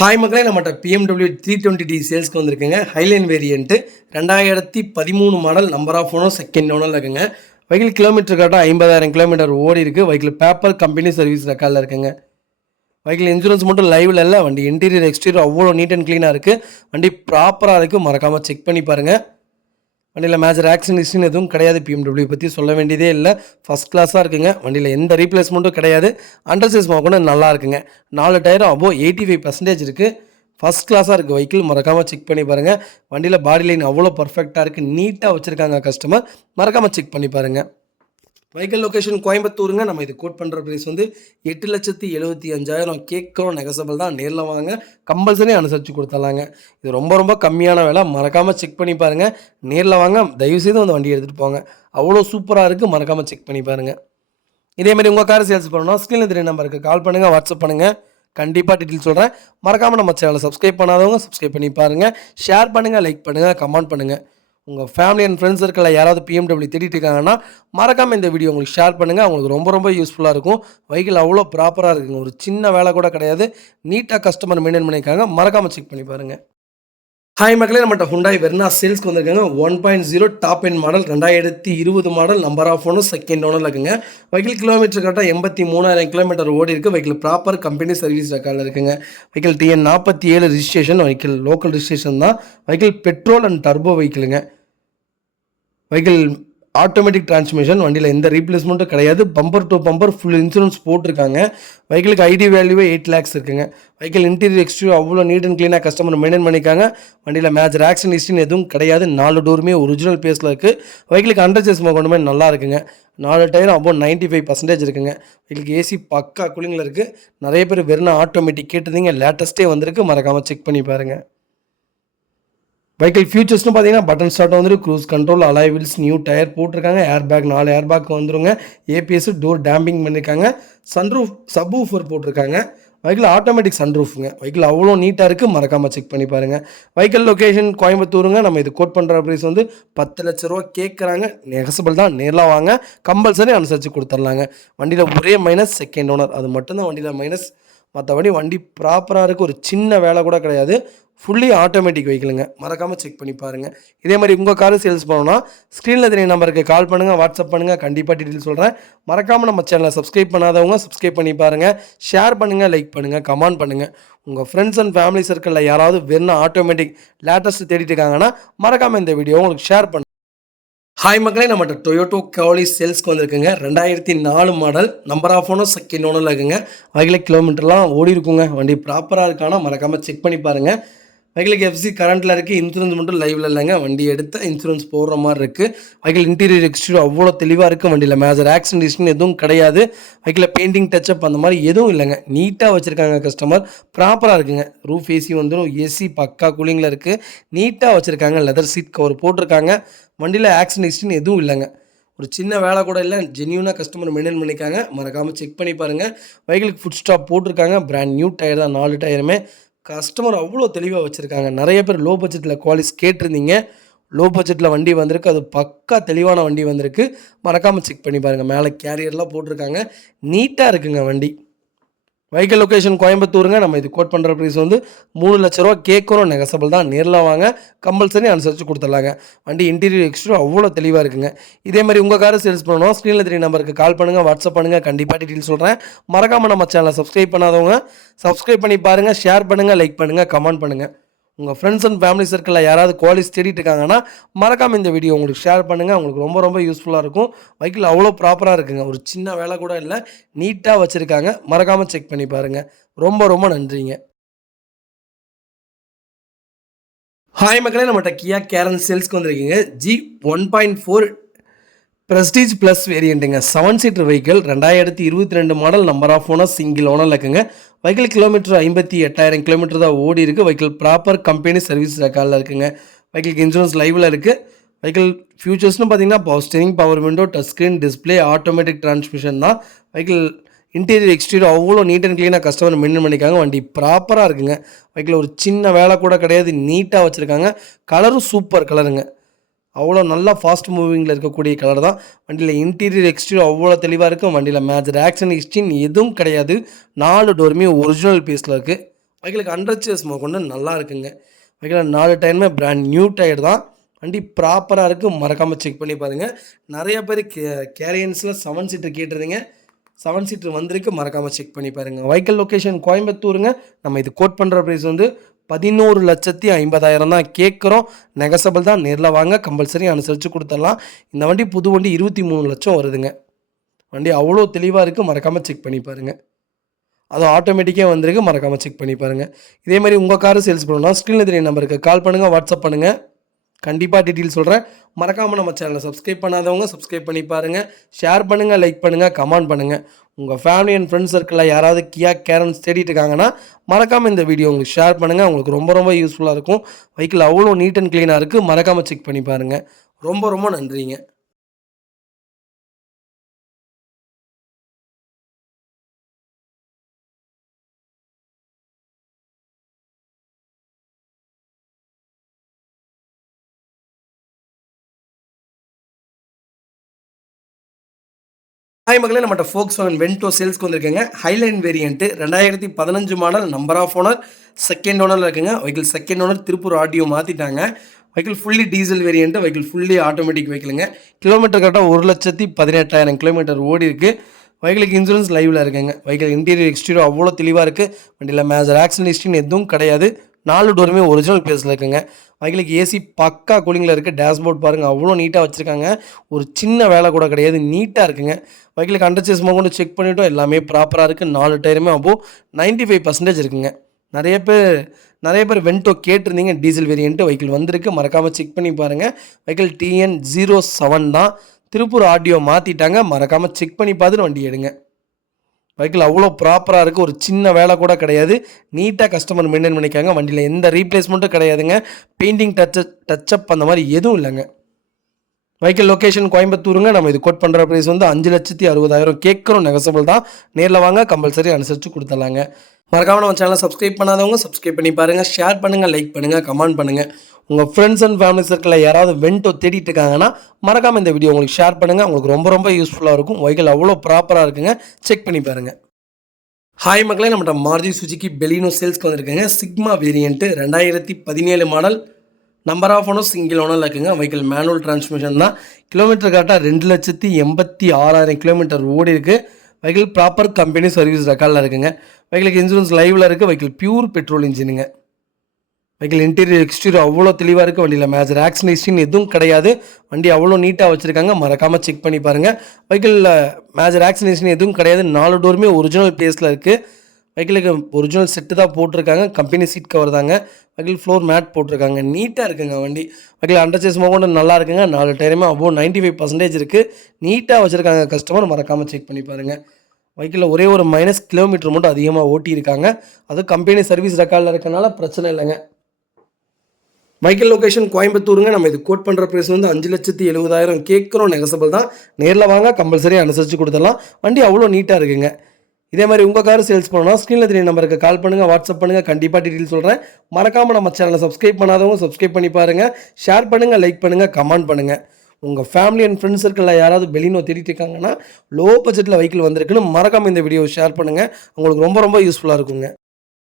ஹாய் மக்களே, நம்மகிட்ட BMW 320D சேல்ஸ்க்கு வந்திருக்குங்க. Highline variant. 2013 model, number of owner second ஓனரில் இருக்குங்க. வெஹிக்கிள் கிலோமீட்டர் கரெக்டாக 50,000 கிலோமீட்டர் ஓடி இருக்குது. வெஹிக்கிள் பேப்பர் கம்பெனி சர்வீஸ் ரெக்கார்டில் இருக்குங்க. வெஹிக்கிள் இன்சூரன்ஸ் மட்டும் லைவில் இல்லை. வண்டி இன்டீரியர் எக்ஸ்டீரியர் அவ்வளோ நீட் அண்ட் க்ளீனாக இருக்குது. வண்டி ப்ராப்பராக இருக்குது, மறக்காமல் செக் பண்ணி பாருங்கள். வண்டியில் மேஜர் ஆக்சிடென்ட் ஹிஸ்ட்ரி எதுவும் கிடையாது. BMW பற்றி சொல்ல வேண்டியதே இல்லை. ஃபஸ்ட் கிளாஸாக இருக்குங்க. வண்டியில் எந்த ரீப்ளேஸ்மெண்ட்டும் கிடையாது. அண்டர் சேஸ் கூட நல்லா இருக்குங்க. 4 டயரும் அபோவ் 85% இருக்குது. ஃபஸ்ட் கிளாஸாக இருக்குது வெஹிக்கிள், மறக்காமல் செக் பண்ணி பாருங்கள். வண்டியில் பாடி லைன் அவ்வளோ பர்ஃபெக்டாக இருக்குது, நீட்டாக வச்சுருக்காங்க கஸ்டமர். மறக்காமல் செக் பண்ணி பாருங்கள். வெஹிக்கிள் லொக்கேஷன் கோயம்புத்தூருங்க. நம்ம இது கோட் பண்ணுற ப்ரைஸ் வந்து 8,75,000 கேட்குறோம். நெகசபிள் தான். நேரில் வாங்க, கம்பல்சரி அனுசரித்து கொடுத்துடலாங்க. இது ரொம்ப ரொம்ப கம்மியான விலை, மறக்காமல் செக் பண்ணி பாருங்கள். நேரில் வாங்க, தயவுசெய்து வந்து வண்டி எடுத்துகிட்டு போங்க. அவ்வளோ சூப்பராக இருக்குது, மறக்காமல் செக் பண்ணி பாருங்கள். இதேமாதிரி உங்கள் கார் சேல்ஸ் பண்ணணும்னா ஸ்க்ரீனில் தெரிய நம்பருக்கு கால் பண்ணுங்கள், வாட்ஸ்அப் பண்ணுங்கள். கண்டிப்பாக டீட்டெயில் சொல்கிறேன். மறக்காமல் நம்ம சேனலை சப்ஸ்கிரைப் பண்ணாதவங்க சப்ஸ்கிரைப் பண்ணி பாருங்கள். ஷேர் பண்ணுங்கள், லைக் பண்ணுங்கள், கமெண்ட் பண்ணுங்கள். உங்கள் ஃபேமிலி அண்ட் ஃப்ரெண்ட்ஸ் சர்க்கிளில் யாராவது BMW தேடிட்டு இருக்காங்கன்னா மறக்காமல் இந்த வீடியோ உங்களுக்கு ஷேர் பண்ணுங்கள். அவங்களுக்கு ரொம்ப ரொம்ப யூஸ்ஃபுல்லாக இருக்கும். வெஹிக்கிள் அவ்வளோ ப்ராப்பராக இருக்குங்க, ஒரு சின்ன வேலை கூட கிடையாது. நீட்டாக கஸ்டமர் மெயின்டைன் பண்ணியிருக்காங்க, மறக்காமல் செக் பண்ணி பாருங்கள். ஹாய் மக்களே, நம்மகிட்ட Hyundai Verna சேல்ஸ்க்கு வந்திருக்காங்க. 1.0 top end model, 2020 model, number of owner second ஓனரில் இருக்குங்க. வெஹிக்கிள் கிலோமீட்டர் கரெக்டாக 83,000 கிலோமீட்டர் ஓடி இருக்குது. வெஹிக்கிள் ப்ராப்பர் கம்பெனி சர்வீஸ் ரெக்கார்டில் இருக்குங்க. Vehicle TN 47 registration. Vehicle local registration தான். வெஹிக்கிள் பெட்ரோல் அண்ட் டர்போ வெஹிக்கிளுங்க. Vehicle automatic transmission. வண்டியில் எந்த ரீப்ளேஸ்மெண்ட்டும் கிடையாது. Bumper to bumper full insurance போட்டிருக்காங்க. வெஹிக்கிளுக்கு ஐடி வேல்யூவே 8 lakhs இருக்குங்க. வெஹிக்கிள் இன்டீரியர் எக்ஸ்டீரியர் அவ்வளோ நீட் அண்ட் க்ளீனாக கஸ்டமர் மெயின்டைன் பண்ணியிருக்காங்க. வண்டியில் மேஜர் ஆக்சிடென்ட் ஹிஸ்ட்ரி எதுவும் கிடையாது. 4 டோருமே ஒரிஜினல் பேஸில் இருக்குது. வெஹிக்கிளுக்கு அண்டர் சேஸ் கொண்டுமே நல்லா இருக்குங்க. 4 டயரும் அபோவ் 95% இருக்குங்க. வெஹிக்கிளுக்கு AC பக்கா கூலிங்கில் இருக்குது. நிறைய பேர் வெறும் ஆட்டோமேட்டிக் கேட்டிருந்தீங்க, லேட்டஸ்ட்டே வந்திருக்கு, மறக்காமல் செக் பண்ணி பாருங்கள். வெஹிக்கிள் ஃபியூச்சர்ஸ்னு பார்த்தீங்கன்னா பட்டன் ஸ்டார்ட் வந்துட்டு cruise control, alloy wheels, new tyre போட்டிருக்காங்க, ஏர் பேக் 4 ஏர் பேக் வந்துருங்க, ஏபிஎஸ், டோர் டேம்பிங் பண்ணியிருக்காங்க, சன்ரூஃப் சப்வூஃபர் போட்டிருக்காங்க. வெஹிக்கிள் ஆட்டோமேட்டிக் சன்ரூஃபுங்க. வெஹிக்கிள் அவ்வளோ நீட்டாக இருக்குது, மறக்காமல் செக் பண்ணி பாருங்கள். வெஹிக்கிள் லொக்கேஷன் கோயம்புத்தூருங்க. நம்ம இது கோட் பண்ணுற ப்ரைஸ் வந்து 10 லட்ச ரூபா கேட்குறாங்க. நெகசபிள் தான், நேரில் வாங்க, கம்பல்சரி அனுசரித்து கொடுத்துர்லாங்க. வண்டியில் ஒரே மைனஸ் செகண்ட் ஓனர், அது மட்டும்தான் வண்டியில் மைனஸ். மற்றபடி வண்டி ப்ராப்பராக இருக்குது, ஒரு சின்ன வேலை கூட கிடையாது. ஃபுல்லி ஆட்டோமேட்டிக் வெஹிக்கிளுங்க, மறக்காமல் செக் பண்ணி பாருங்கள். இதே மாதிரி உங்கள் காரு சேல்ஸ் பண்ணணும்னா ஸ்க்ரீனில் தெரிய நம்பருக்கு கால் பண்ணுங்கள், வாட்ஸ்அப் பண்ணுங்கள், கண்டிப்பாக டீட்டெயில் சொல்கிறேன். மறக்காமல் நம்ம சேனலை சப்ஸ்கிரைப் பண்ணாதவங்க சப்ஸ்கிரைப் பண்ணி பாருங்கள், ஷேர் பண்ணுங்கள், லைக் பண்ணுங்கள், கமெண்ட் பண்ணுங்கள். உங்கள் ஃப்ரெண்ட்ஸ் அண்ட் ஃபேமிலி சர்க்கிளில் யாராவது வெறும் ஆட்டோமேட்டிக் லேட்டஸ்ட் தேடிட்டு இருக்காங்கன்னா மறக்காமல் இந்த வீடியோ உங்களுக்கு ஷேர் பண்ணுங்கள். ஹாய் மக்களே, நம்மகிட்ட டொயோட்டோ கவாலி சேல்ஸ்க்கு வந்திருக்குங்க. 2004 model, number of owner second ஓனரில் இருக்குங்க. வகையில் கிலோமீட்டர்லாம் ஓடி இருக்குங்க. வண்டி ப்ராப்பராக இருக்கானா மறக்காமல் செக் பண்ணி பாருங்கள். வகைகளுக்கு எஃப்சி கரண்ட்டில் இருக்குது, இன்சூரன்ஸ் மட்டும் லைவில் இல்லைங்க. வண்டி எடுத்த இன்சூரன்ஸ் போடுற மாதிரி இருக்குது. வகையில் இன்டீரியர் எக்ஸ்டீரியர் அவ்வளோ தெளிவாக இருக்குது. வண்டியில் மேஜர் ஆக்சிடென்ட் ஹிஸ்ட்ரி எதுவும் கிடையாது. வகையில் பெயிண்டிங் டச்சப் அந்த மாதிரி எதுவும் இல்லைங்க. நீட்டாக வச்சுருக்காங்க கஸ்டமர், ப்ராப்பராக இருக்குங்க. ரூஃப் ஏசி வந்துடும், ஏசி பக்கா கூலிங்கில் இருக்குது, நீட்டாக வச்சுருக்காங்க. லெதர் சீட் கவர் போட்டிருக்காங்க. வண்டியில் ஆக்சிடென்ட் ஹிஸ்ட்ரின்னு எதுவும் இல்லைங்க. ஒரு சின்ன வேலை கூட இல்லை, ஜென்யூனாக கஸ்டமர் மெயின்டைன் பண்ணிக்காங்க. மறக்காமல் செக் பண்ணி பாருங்கள். வெஹிக்கிளுக்கு ஃபுட் ஸ்டாப் போட்டிருக்காங்க. பிராண்ட் நியூ டயர் தான், 4 டயருமே. கஸ்டமர் அவ்வளோ தெளிவாக வச்சுருக்காங்க. நிறைய பேர் லோ பட்ஜெட்டில் குவாலிஸ் கேட்டிருந்தீங்க. லோ பட்ஜெட்டில் வண்டி வந்திருக்கு, அது பக்கா தெளிவான வண்டி வந்திருக்கு. மறக்காமல் செக் பண்ணி பாருங்கள். மேலே கேரியர்லாம் போட்டிருக்காங்க, நீட்டாக இருக்குங்க வண்டி. வெஹிக்கிள் லொக்கேஷன் கோயம்புத்தூருங்க. நம்ம இது கோட் பண்ணுற ப்ரைஸ் வந்து 3 லட்ச ரூபா கேட்குறோம். நெகசபிள் தான், நேரில் வாங்க, கம்பல்சரி அனுசரித்து கொடுத்துடலாங்க. வண்டி இன்டீரியர் எக்ஸ்டீரியர் அவ்வளோ தெளிவாக இருக்குங்க. இதே மாதிரி உங்கள் காரை சேல்ஸ் பண்ணணும், ஸ்க்ரீனில் தெரிய நம்பருக்கு கால் பண்ணுங்கள், வாட்ஸ்அப் பண்ணுங்கள், கண்டிப்பாக டீட்டெயில் சொல்கிறேன். மறக்காமல் நம்ம சேனலை சப்ஸ்கிரைப் பண்ணாதவங்க சப்ஸ்கிரைப் பண்ணி பாருங்கள், ஷேர் பண்ணுங்கள், லைக் பண்ணுங்கள், கமெண்ட் பண்ணுங்கள். உங்கள் ஃப்ரெண்ட்ஸ் அண்ட் ஃபேமிலி சர்க்கிளில் யாராவது குவாலிஸ் தேடிட்டு இருக்காங்கன்னா மறக்காமல் இந்த வீடியோ உங்களுக்கு ஷேர் பண்ணுங்கள். உங்களுக்கு ரொம்ப ரொம்ப யூஸ்ஃபுல்லாக இருக்கும். வெஹிக்கிள் அவ்வளோ ப்ராப்பராக இருக்குங்க, ஒரு சின்ன வேலை கூட இல்லை, நீட்டாக வச்சுருக்காங்க. மறக்காமல் செக் பண்ணி பாருங்கள். ரொம்ப ரொம்ப நன்றிங்க. ஹாய் மக்களே, நம்மகிட்ட கியா கேரன் சேல்ஸ்க்கு வந்திருக்கீங்க. G1.4 ப்ரெஸ்டீஜ் ப்ளஸ் வேரியண்ட்டுங்க. 7 seater vehicle, 2022 model, number of owner single ஓனரில் இருக்குங்க. வெஹிக்கிள் கிலோமீட்டர் 58,000 கிலோமீட்டர் தான் ஓடி இருக்குது. வெஹிக்கிள் ப்ராப்பர் கம்பெனி சர்வீஸ் ரெக்கார்டில் இருக்குங்க. வெஹிக்கிளுக்கு இன்சூரன்ஸ் லைவில் இருக்குது. வெஹிக்கிள் ஃபியூச்சர்ஸ்னு பார்த்தீங்கன்னா power steering, power window, touch screen display, automatic transmission தான். வெஹிக்கிள் இன்டீரியர் எக்ஸ்டீரியர் அவ்வளோ நீட் அண்ட் க்ளீனாக கஸ்டமர் மெயின்டைன் பண்ணிக்காங்க. வண்டி ப்ராப்பராக இருக்குங்க. வெஹிக்கிள் ஒரு சின்ன வேலை கூட கிடையாது, நீட்டாக வச்சுருக்காங்க. கலரும் சூப்பர் கலருங்க, அவ்வளோ நல்லா ஃபாஸ்ட் மூவிங்கில் இருக்கக்கூடிய கலர் தான். வண்டியில் இன்டீரியர் எக்ஸ்டீரியர் அவ்வளோ தெளிவாக இருக்கும். வண்டியில் மேஜர் ஆக்சிடென்ட் ஹிஸ்ட்ரின்னு எதுவும் கிடையாது. 4 டோருமே ஒரிஜினல் பீஸில் இருக்குது. வெஹிக்கிளுக்கு 100 சேர்ஸ் கொண்டு நல்லா இருக்குங்க. வெஹிக்கிள் 4 டயருமே பிராண்ட் நியூ டயர் தான். வண்டி ப்ராப்பராக இருக்குது, மறக்காமல் செக் பண்ணி பாருங்கள். நிறைய பேர் கேரியன்ஸில் 7 சீட்டர் கேட்டிருந்தீங்க, 7 சீட்டர் வந்திருக்கு, மறக்காமல் செக் பண்ணி பாருங்கள். வெஹிக்கிள் லொக்கேஷன் கோயம்புத்தூருங்க. நம்ம இது கோட் பண்ணுற ப்ரைஸ் வந்து 11,50,000 தான் கேட்குறோம். நெகசபிள் தான், நேரில் வாங்க, கம்பல்சரி அனுசரித்து கொடுத்துடலாம். இந்த வண்டி புது வண்டி 23 லட்சம் வருதுங்க. வண்டி அவ்வளோ தெளிவாக இருக்குது, மறக்காமல் செக் பண்ணி பாருங்கள். அதுவும் ஆட்டோமேட்டிக்காக வந்திருக்கு, மறக்காமல் செக் பண்ணி பாருங்கள். இதே மாதிரி உங்கள் காரு சேல்ஸ் பண்ணணும்னா ஸ்க்ரீனில் தெரிய நம்பருக்கு கால் பண்ணுங்கள், வாட்ஸ்அப் பண்ணுங்கள், கண்டிப்பாக டீட்டெயில் சொல்கிறேன். மறக்காமல் நம்ம சேனலை சப்ஸ்கிரைப் பண்ணாதவங்க சப்ஸ்கிரைப் பண்ணி பாருங்கள், ஷேர் பண்ணுங்கள், லைக் பண்ணுங்கள், கமெண்ட் பண்ணுங்கள். உங்கள் ஃபேமிலி அண்ட் ஃப்ரெண்ட்ஸ் சர்க்கிளில் யாராவது கியா கேரன்ஸ் தேடிட்டு இருக்காங்கன்னா மறக்காமல் இந்த வீடியோ உங்களுக்கு ஷேர் பண்ணுங்கள். உங்களுக்கு ரொம்ப ரொம்ப யூஸ்ஃபுல்லாக இருக்கும். வெஹிக்கிள் அவ்வளோ நீட் அண்ட் க்ளீனாக இருக்குது, மறக்காமல் செக் பண்ணி பாருங்கள். ரொம்ப ரொம்ப நன்றிங்க. ஹாய் மக்களே, நம்மகிட்ட Volkswagen வென்டோ சேல்ஸ்க்கு வந்திருக்குங்க. Highline variant, 2015 model, number of owner second ஓனரில் இருக்குங்க. Vehicle second owner Tiruppur audio மாற்றிட்டாங்க. Vehicle fully diesel variant, vehicle fully automatic வெஹிக்கிளுங்க. கிலோமீட்டர் கரெக்டாக 1,18,000 கிலோமீட்டர் ஓடி இருக்குது. வெஹிக்கிளுக்கு இன்சூரன்ஸ் லைவில் இருக்குங்க. வெஹிக்கிள் இன்டீரியர் எக்ஸ்டீரியர் அவ்வளோ தெளிவாக இருக்குது. வண்டியில் மேஜர் ஆக்சிடென்ட் ஹிஸ்ட்ரின்னு எதுவும் கிடையாது. 4 டோருமே ஒரிஜினல் பிளேஸில் இருக்குங்க. வெஹிக்கிளுக்கு ஏசி பக்கா கூலிங்கில் இருக்குது. டேஷ்போர்ட் பாருங்கள், அவ்வளோ நீட்டாக வச்சுருக்காங்க. ஒரு சின்ன வேலை கூட கிடையாது, நீட்டாக இருக்குங்க. வெஹிக்கிளுக்கு அண்டர் சேஸ் கொண்டு செக் பண்ணிவிட்டோம், எல்லாமே ப்ராப்பராக இருக்குது. 4 டயருமே அபோவ் 95% இருக்குங்க. நிறைய பேர் வென்டோ கேட்டிருந்தீங்க. டீசல் வேரியண்ட்டு வெஹிக்கிள் வந்திருக்கு, மறக்காமல் செக் பண்ணி பாருங்கள். வெஹிக்கிள் TN07 தான், திருப்பூர் ஆடியோ மாற்றிட்டாங்க. மறக்காமல் செக் பண்ணி பார்த்துட்டு வண்டி எடுங்க. வெஹிக்கிள் அவ்வளோ ப்ராப்பராக இருக்குது. ஒரு சின்ன வேலை கூட கிடையாது. நீட்டாக கஸ்டமர் மெயின்டைன் பண்ணிக்காங்க. வண்டியில் எந்த ரீப்ளேஸ்மெண்ட்டும் கிடையாதுங்க. பெயிண்டிங் டச்சப் அந்த மாதிரி எதுவும் இல்லைங்க. வெஹிக்கிள் லொக்கேஷன் கோயம்புத்தூருங்க. நம்ம இது கோட் பண்ணுற ப்ரைஸ் வந்து 5,60,60,000 கேட்குறோம். நெகசபிள் தான். நேரில் வாங்க, கம்பல்சரி அனுசரித்து கொடுத்துடலாங்க. மறக்காம நம்ம சேனலை சப்ஸ்கிரைப் பண்ணாதவங்க சப்ஸ்கிரைப் பண்ணி பாருங்கள். ஷேர் பண்ணுங்கள், லைக் பண்ணுங்கள், கமெண்ட் பண்ணுங்கள். உங்கள் ஃப்ரெண்ட்ஸ் அண்ட் ஃபேமிலி சர்க்கிளில் யாராவது வெண்டோ தேடிட்டு இருக்காங்கன்னா மறக்காமல் இந்த வீடியோ உங்களுக்கு ஷேர் பண்ணுங்கள். உங்களுக்கு ரொம்ப ரொம்ப யூஸ்ஃபுல்லாக இருக்கும். வெஹிக்கிள் அவ்வளோ ப்ராப்பராக இருக்குங்க. செக் பண்ணி பாருங்கள். ஹாய் மக்களே, நம்மகிட்ட மாருதி சுசுகி பெலினோ சேல்ஸ்க்கு வந்திருக்குங்க. Sigma variant 2017 model. Number of owner single ஓனரில் இருக்குங்க. வெஹிக்கிள் மேனுவல் டிரான்ஸ்மிஷன் தான். கிலோமீட்டர் கரெக்டாக 2,86,000 கிலோமீட்டர் ஓடி இருக்குது. வெஹிக்கிள் ப்ராப்பர் கம்பெனி சர்வீஸ் ரெக்கார்டில் இருக்குங்க. வெஹிக்கிளுக்கு இன்சூரன்ஸ் லைவில் இருக்குது. வெஹிக்கிள் பியூர் பெட்ரோல் இன்ஜினுங்க. வெஹிக்கிள் இன்டீரியர் எக்ஸ்டீரியர் அவ்வளோ தெளிவாக இருக்குது. வண்டியில் மேஜர் ஆக்சிடென்ட் ஹிஸ்ட்ரி எதுவும் கிடையாது. வண்டி அவ்வளோ நீட்டாக வச்சுருக்காங்க. மறக்காமல் செக் பண்ணி பாருங்கள். வெஹிக்கிளில் மேஜர் ஆக்சிடென்ட் ஹிஸ்ட்ரி எதுவும் கிடையாது. 4 டோருமே ஒரிஜினல் பிளேஸில் இருக்குது. வெஹிக்கிளுக்கு ஒரிஜினல் செட்டு தான் போட்டிருக்காங்க. கம்பெனி சீட் கவர் தாங்க. வெஹிக்கிள் ஃப்ளோர் மேட் போட்டிருக்காங்க. நீட்டாக இருக்குங்க வண்டி. வெஹிக்கிள் அண்டர்சேஸ் மோகோண்டு நல்லா இருக்குங்க. 4 டயருமே அவ்வளோ 95% இருக்குது. நீட்டாக வச்சுருக்காங்க கஸ்டமர். மறக்காமல் செக் பண்ணி பாருங்கள். வெஹிக்கிளில் ஒரே ஒரு மைனஸ் கிலோமீட்டர் மட்டும் அதிகமாக ஓட்டியிருக்காங்க. அது கம்பெனி சர்வீஸ் ரெக்கார்டில் இருக்கனால பிரச்சனை இல்லைங்க. வெஹிக்கிள் லொக்கேஷன் கோயம்புத்தூருங்க. நம்ம இது கோட் பண்ணுற ப்ரைஸ் வந்து 5,70,000 கேட்குறோம். நெகசபிள் தான். நேரில் வாங்க, கம்பல்சரி அனுசரித்து கொடுத்துடலாம். வண்டி அவ்வளோ நீட்டாக இருக்குங்க. இதே மாதிரி உங்கள் கார் சேல்ஸ் பண்ணணும், ஸ்க்ரீனில் தெரிய நம்பருக்கு கால் பண்ணுங்கள், வாட்ஸ்அப் பண்ணுங்கள். கண்டிப்பாக டீட்டெயில் சொல்கிறேன். மறக்காமல் நம்ம சேனலை சப்ஸ்கிரைப் பண்ணாதவங்க சப்ஸ்கிரைப் பண்ணி பாருங்கள். ஷேர் பண்ணுங்கள், லைக் பண்ணுங்கள், கமெண்ட் பண்ணுங்கள். உங்கள் ஃபேமிலி அண்ட் ஃப்ரெண்ட்ஸ் சர்க்கிளில் யாராவது பெலினோ தேடிட்டு இருக்காங்கன்னா லோ பட்ஜெட்டில் வெஹிக்கிள் வந்திருக்குன்னு மறக்காமல் இந்த வீடியோ ஷேர் பண்ணுங்கள். உங்களுக்கு ரொம்ப ரொம்ப யூஸ்ஃபுல்லாக இருக்குங்க.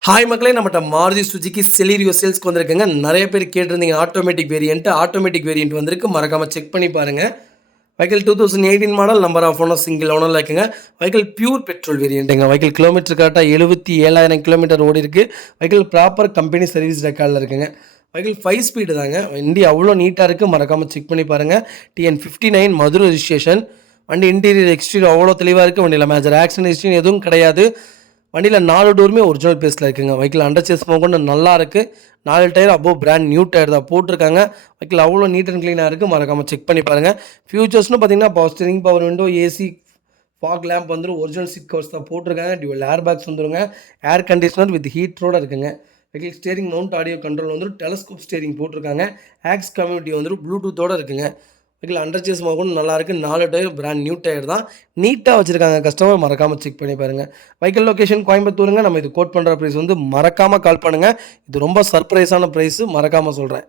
ஹாய் மக்களே, நம்மகிட்ட மாருதி சுசுகி செலீரியோ சேல்ஸ்க்கு வந்திருக்குங்க. நிறைய பேர் கேட்டிருந்தீங்க ஆட்டோமேட்டிக் வேரியண்ட் வந்திருக்கு. மறக்காமல் செக் பண்ணி பாருங்கள். Vehicle 2018 model. Number of owner single ஓனரில் இருக்குங்க. வெஹிக்கிள் பியூர் பெட்ரோல் வேரியண்ட்டுங்க. வெஹிக்கிள் கிலோமீட்டர் கரெக்டாக 77,000 கிலோமீட்டர் ஓடி இருக்குது. வெஹிக்கிள் ப்ராப்பர் கம்பெனி சர்வீஸ் ரெக்கார்டில் இருக்குங்க. வெஹிக்கிள் 5 ஸ்பீடு தாங்க. வண்டி அவ்வளோ நீட்டாக இருக்குது. மறக்காமல் செக் பண்ணி பாருங்கள். TN59 Madurai registration. வண்டி இன்டீரியர் எக்ஸ்டீரியர் அவ்வளோ தெளிவாக இருக்குது. வண்டியில் மேஜர் ஆக்சிடென்ட் ஹிஸ்ட்ரி எதுவும் கிடையாது. வண்டியில் 4 டோருமே ஒரிஜினல் பேஸில் இருக்குங்க. வெஹிக்கிள் அண்டர்சேஸ் கொண்டு நல்லா இருக்குது. 4 tyre above brand new tyre தான் போட்டிருக்காங்க. வெஹிக்கிள் அவ்வளோ நீட் அண்ட் க்ளீனாக இருக்குது. மறக்காமல் செக் பண்ணி பாருங்கள். ஃபியூச்சர்ஸ்னு பார்த்தீங்கன்னா power steering, power window, AC, fog lamp வந்துடும். ஒரிஜினல் சீட் கவர்ஸ் தான் போட்டிருக்காங்க. டியூவல் ஏர் பேக்ஸ் வந்துருங்க. ஏர் கண்டிஷனர் வித் ஹீட்டரோடு இருக்குங்க. Vehicle steering mount audio control வந்துடும். டெலஸ்கோப் ஸ்டேரிங் போட்டிருக்காங்க. ஆக்ஸ் கம்யூனிட்டி வந்துடும். ப்ளூடூத்தோடு இருக்குங்க. வெஹிக்கிள் அண்டர்சேஸ் கூட நல்லா இருக்குது. 4 டயர் பிராண்ட் நியூ டயர் தான். நீட்டாக வச்சுருக்காங்க கஸ்டமர். மறக்காமல் செக் பண்ணி பாருங்கள். வெஹிக்கிள் லொக்கேஷன் கோயம்புத்தூருங்க. நம்ம இது கோட் பண்ணுற ப்ரைஸ் வந்து மறக்காமல் கால் பண்ணுங்கள். இது ரொம்ப சர்ப்ரைஸான ப்ரைஸு. மறக்காமல் சொல்கிறேன்.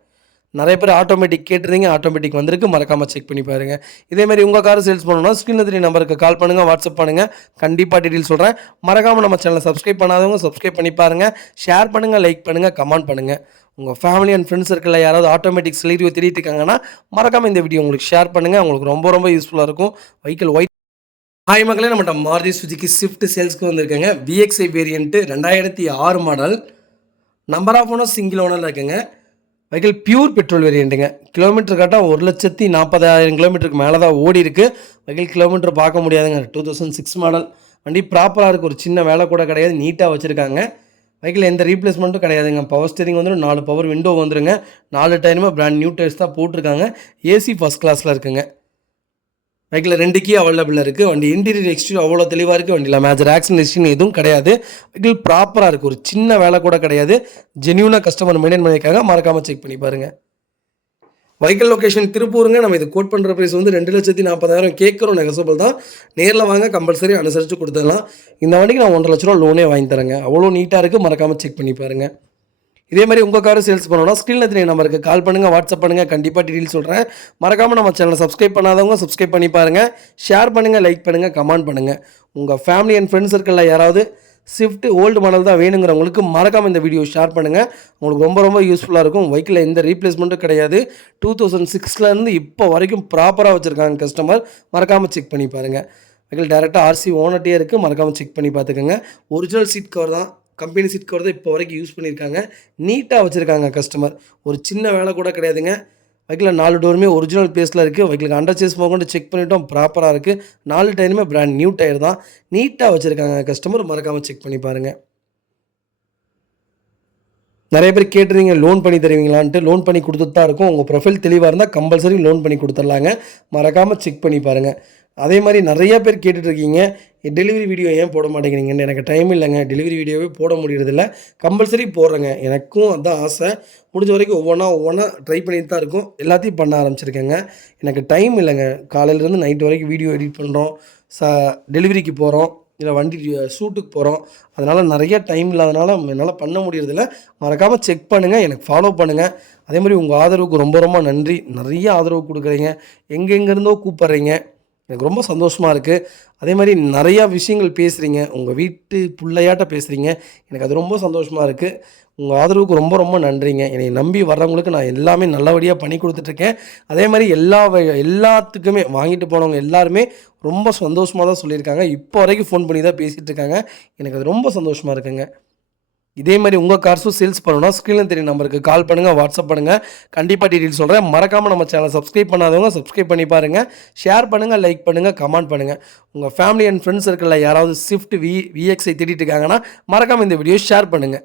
நிறைய பேர் ஆட்டோமேட்டிக் கேட்டிருந்தீங்க. ஆட்டோமேட்டிக் வந்திருக்கு. மறக்காமல் செக் பண்ணி பாருங்கள். இதேமாதிரி உங்கள் கார் சேல்ஸ் பண்ணணும்னா ஸ்க்ரீனில் தெரிய நம்பருக்கு கால் பண்ணுங்கள், வாட்ஸ்அப் பண்ணுங்கள். கண்டிப்பாக டீட்டெயில் சொல்கிறேன். மறக்காமல் நம்ம சேனலை சப்ஸ்கிரைப் பண்ணாதவங்க சப்ஸ்கிரைப் பண்ணி பாருங்கள். ஷேர் பண்ணுங்கள், லைக் பண்ணுங்கள், கமெண்ட் பண்ணுங்கள். உங்கள் ஃபேமிலி அண்ட் ஃப்ரெண்ட்ஸ் சர்க்கிளில் யாராவது ஆட்டோமேட்டிக் செலீரியோ தேடிட்டு இருக்காங்கன்னா மறக்காமல் இந்த வீடியோ உங்களுக்கு ஷேர் பண்ணுங்கள். உங்களுக்கு ரொம்ப ரொம்ப யூஸ்ஃபுல்லாக இருக்கும். Vehicle white. ஹாய் மக்களே, நம்மகிட்ட மாருதி சுசுகி ஸ்விஃப்ட் சேல்ஸ்க்கு வந்திருக்கேங்க. VXI variant 2006 model. Number of owner single ஓனரில் இருக்குங்க. வெஹிக்கிள் பியூர் பெட்ரோல் வேரியண்ட்டுங்க. கிலோமீட்டர் கரெக்டாக 1,40,000 கிலோமீட்டருக்கு மேலே தான் ஓடி இருக்குது. வெஹிக்கிள் கிலோமீட்டர் பார்க்க முடியாதுங்க. 2006 மாடல். வண்டி ப்ராப்பராக இருக்குது. ஒரு சின்ன வேலை கூட கிடையாது. நீட்டாக வச்சுருக்காங்க. வெஹிக்கிள் எந்த ரீப்ளேஸ்மெண்ட்டும் கிடையாதுங்க. பவர் ஸ்டீரிங் வந்துடும். 4 பவர் விண்டோ வந்துருங்க. 4 டயருமே பிராண்ட் நியூ டயர்ஸ் தான் போட்டிருக்காங்க. ஏசி ஃபஸ்ட் கிளாஸில் இருக்குங்க. வெஹிக்கிள் 2 கீ அவைலபிள் இருக்குது. வண்டி இன்டீரியர் எக்ஸ்டீரியர் அவ்வளோ தெளிவாக இருக்குது. வண்டியில் மேஜர் ஆக்சிடென்ட் ஹிஸ்ட்ரி எதுவும் கிடையாது. வெஹிக்கிள் ப்ராப்பராக இருக்குது. ஒரு சின்ன வேலை கூட கிடையாது. ஜென்யூனாக கஸ்டமர் மெயின்டைன் பண்ணியிருக்காங்க. மறக்காமல் செக் பண்ணி பாருங்கள். வெஹிக்கிள் லொக்கேஷன் திருப்பூருங்க. நம்ம இது கோட் பண்ணுற ப்ரைஸ் வந்து 2,40,000 கேட்குறோம். நெகசபிள் தான். நேரில் வாங்க, கம்பல்சரி அனுசரித்து கொடுத்துடலாம். இந்த வண்டிக்கு நான் 1,50,000 ரூபா லோனே வாங்கி தரேங்க. அவ்வளோ நீட்டாக இருக்குது. மறக்காமல் செக் பண்ணி பாருங்கள். இதே மாதிரி உங்கள் கார் சேல்ஸ் பண்ணணும்னா ஸ்க்ரீனில் தெரிய நம்பருக்கு கால் பண்ணுங்கள், வாட்ஸ்அப் பண்ணுங்கள். கண்டிப்பாக டீட்டெயில் சொல்கிறேன். மறக்காமல் நம்ம சேனலை சப்ஸ்கிரைப் பண்ணாதவங்க சப்ஸ்கிரைப் பண்ணி பாருங்கள். ஷேர் பண்ணுங்கள், லைக் பண்ணுங்கள், கமெண்ட் பண்ணுங்கள். உங்கள் ஃபேமிலி அண்ட் ஃப்ரெண்ட்ஸ் சர்க்கிளில் யாராவது ஸ்விஃப்ட் ஓல்டு மாடல் தான் வேணுங்கிறவங்களுக்கு மறக்காமல் இந்த வீடியோ ஷேர் பண்ணுங்கள். உங்களுக்கு ரொம்ப ரொம்ப யூஸ்ஃபுல்லாக இருக்கும். வெஹிக்கிளில் எந்த ரீப்ளேஸ்மெண்ட்டும் கிடையாது. 2006லேருந்து இப்போ வரைக்கும் ப்ராப்பராக வச்சுருக்காங்க கஸ்டமர். மறக்காமல் செக் பண்ணி பாருங்கள். வெஹிக்கிள் டேரெக்டாக RC ஓனர்ட்டே இருக்குது. மறக்காமல் செக் பண்ணி பார்த்துக்கோங்க. ஒரிஜினல் சீட் கவர் தான். கம்பெனி சீட் கவர் தான் இப்போ வரைக்கும் யூஸ் பண்ணியிருக்காங்க. நீட்டாக வச்சுருக்காங்க கஸ்டமர். ஒரு சின்ன வேலை கூட கிடையாதுங்க. வெஹிக்கிளில் 4 டோருமே ஒரிஜினல் பேஸில் இருக்குது. வெஹிக்கிளுக்கு அண்டர்சேஸ் கொண்டு செக் பண்ணிட்டோம். ப்ராப்பராக இருக்குது. 4 டயருமே பிராண்ட் நியூ டயர் தான். நீட்டாக வச்சுருக்காங்க கஸ்டமர். மறக்காமல் செக் பண்ணி பாருங்கள். நிறைய பேர் கேட்டிருந்தீங்க லோன் பண்ணி தருவீங்களான்ட்டு. லோன் பண்ணி கொடுத்துட்டு தான் இருக்கும். உங்கள் ப்ரொஃபைல் தெளிவாக இருந்தால் கம்பல்சரி லோன் பண்ணி கொடுத்துடலாங்க. மறக்காமல் செக் பண்ணி பாருங்கள். அதே மாதிரி நிறைய பேர் கேட்டுட்ருக்கீங்க டெலிவரி வீடியோ ஏன் போட மாட்டேங்கிறீங்கன்னு. எனக்கு டைம் இல்லைங்க, டெலிவரி வீடியோவே போட முடியறதில்ல. கம்பல்சரி போடுறேங்க, எனக்கும் அதான் ஆசை. முடிஞ்ச வரைக்கும் ஒவ்வொன்றா ட்ரை பண்ணிட்டு தான் இருக்கோம். எல்லாத்தையும் பண்ண ஆரம்பிச்சிருக்கேங்க. எனக்கு டைம் இல்லைங்க, காலையிலேருந்து நைட் வரைக்கும் வீடியோ எடிட் பண்ணுறோம், டெலிவரிக்கு போகிறோம், இல்லை வண்டி ஷூட்டுக்கு போகிறோம். அதனால் நிறைய டைம் இல்லாதனால என்னால் பண்ண முடியறதில்ல. மறக்காமல் செக் பண்ணுங்கள், எனக்கு ஃபாலோ பண்ணுங்கள். அதே மாதிரி உங்கள் ஆதரவுக்கு ரொம்ப ரொம்ப நன்றி. நிறைய ஆதரவு கொடுக்குறீங்க, எங்கெங்கேருந்தோ கூப்பிட்றீங்க, எனக்கு ரொம்ப சந்தோஷமாக இருக்குது. அதே மாதிரி நிறையா விஷயங்கள் பேசுகிறீங்க, உங்கள் வீட்டு பிள்ளையாட்ட பேசுகிறீங்க, எனக்கு அது ரொம்ப சந்தோஷமாக இருக்குது. உங்கள் ஆதரவுக்கு ரொம்ப ரொம்ப நன்றிங்க. என்னை நம்பி வர்றவங்களுக்கு நான் எல்லாமே நல்லபடியாக பண்ணி கொடுத்துட்ருக்கேன். அதே மாதிரி எல்லாத்துக்குமே வாங்கிட்டு போனவங்க எல்லாருமே ரொம்ப சந்தோஷமாக தான் சொல்லியிருக்காங்க. இப்போ வரைக்கும் ஃபோன் பண்ணி தான் பேசிகிட்டு இருக்காங்க. எனக்கு அது ரொம்ப சந்தோஷமாக இருக்குங்க. இதே மாதிரி உங்கள் கார்ஸும் சேல்ஸ் பண்ணணும்னா ஸ்க்ரீனில் தெரிய நம்பருக்கு கால் பண்ணுங்கள், வாட்ஸ்அப் பண்ணுங்கள். கண்டிப்பாக டீட்டெயில் சொல்கிறேன். மறக்காமல் நம்ம சேனலை சப்ஸ்கிரைப் பண்ணாதவங்க சப்ஸ்கிரைப் பண்ணி பாருங்கள். ஷேர் பண்ணுங்கள், லைக் பண்ணுங்கள், கமெண்ட் பண்ணுங்கள். உங்கள் ஃபேமிலி அண்ட் ஃப்ரெண்ட்ஸ் சர்க்கிளில் யாராவது ஸ்விஃப்ட் விஎக்ஸை தேடிட்டு இருக்காங்கன்னா மறக்காமல் இந்த வீடியோ ஷேர் பண்ணுங்கள்.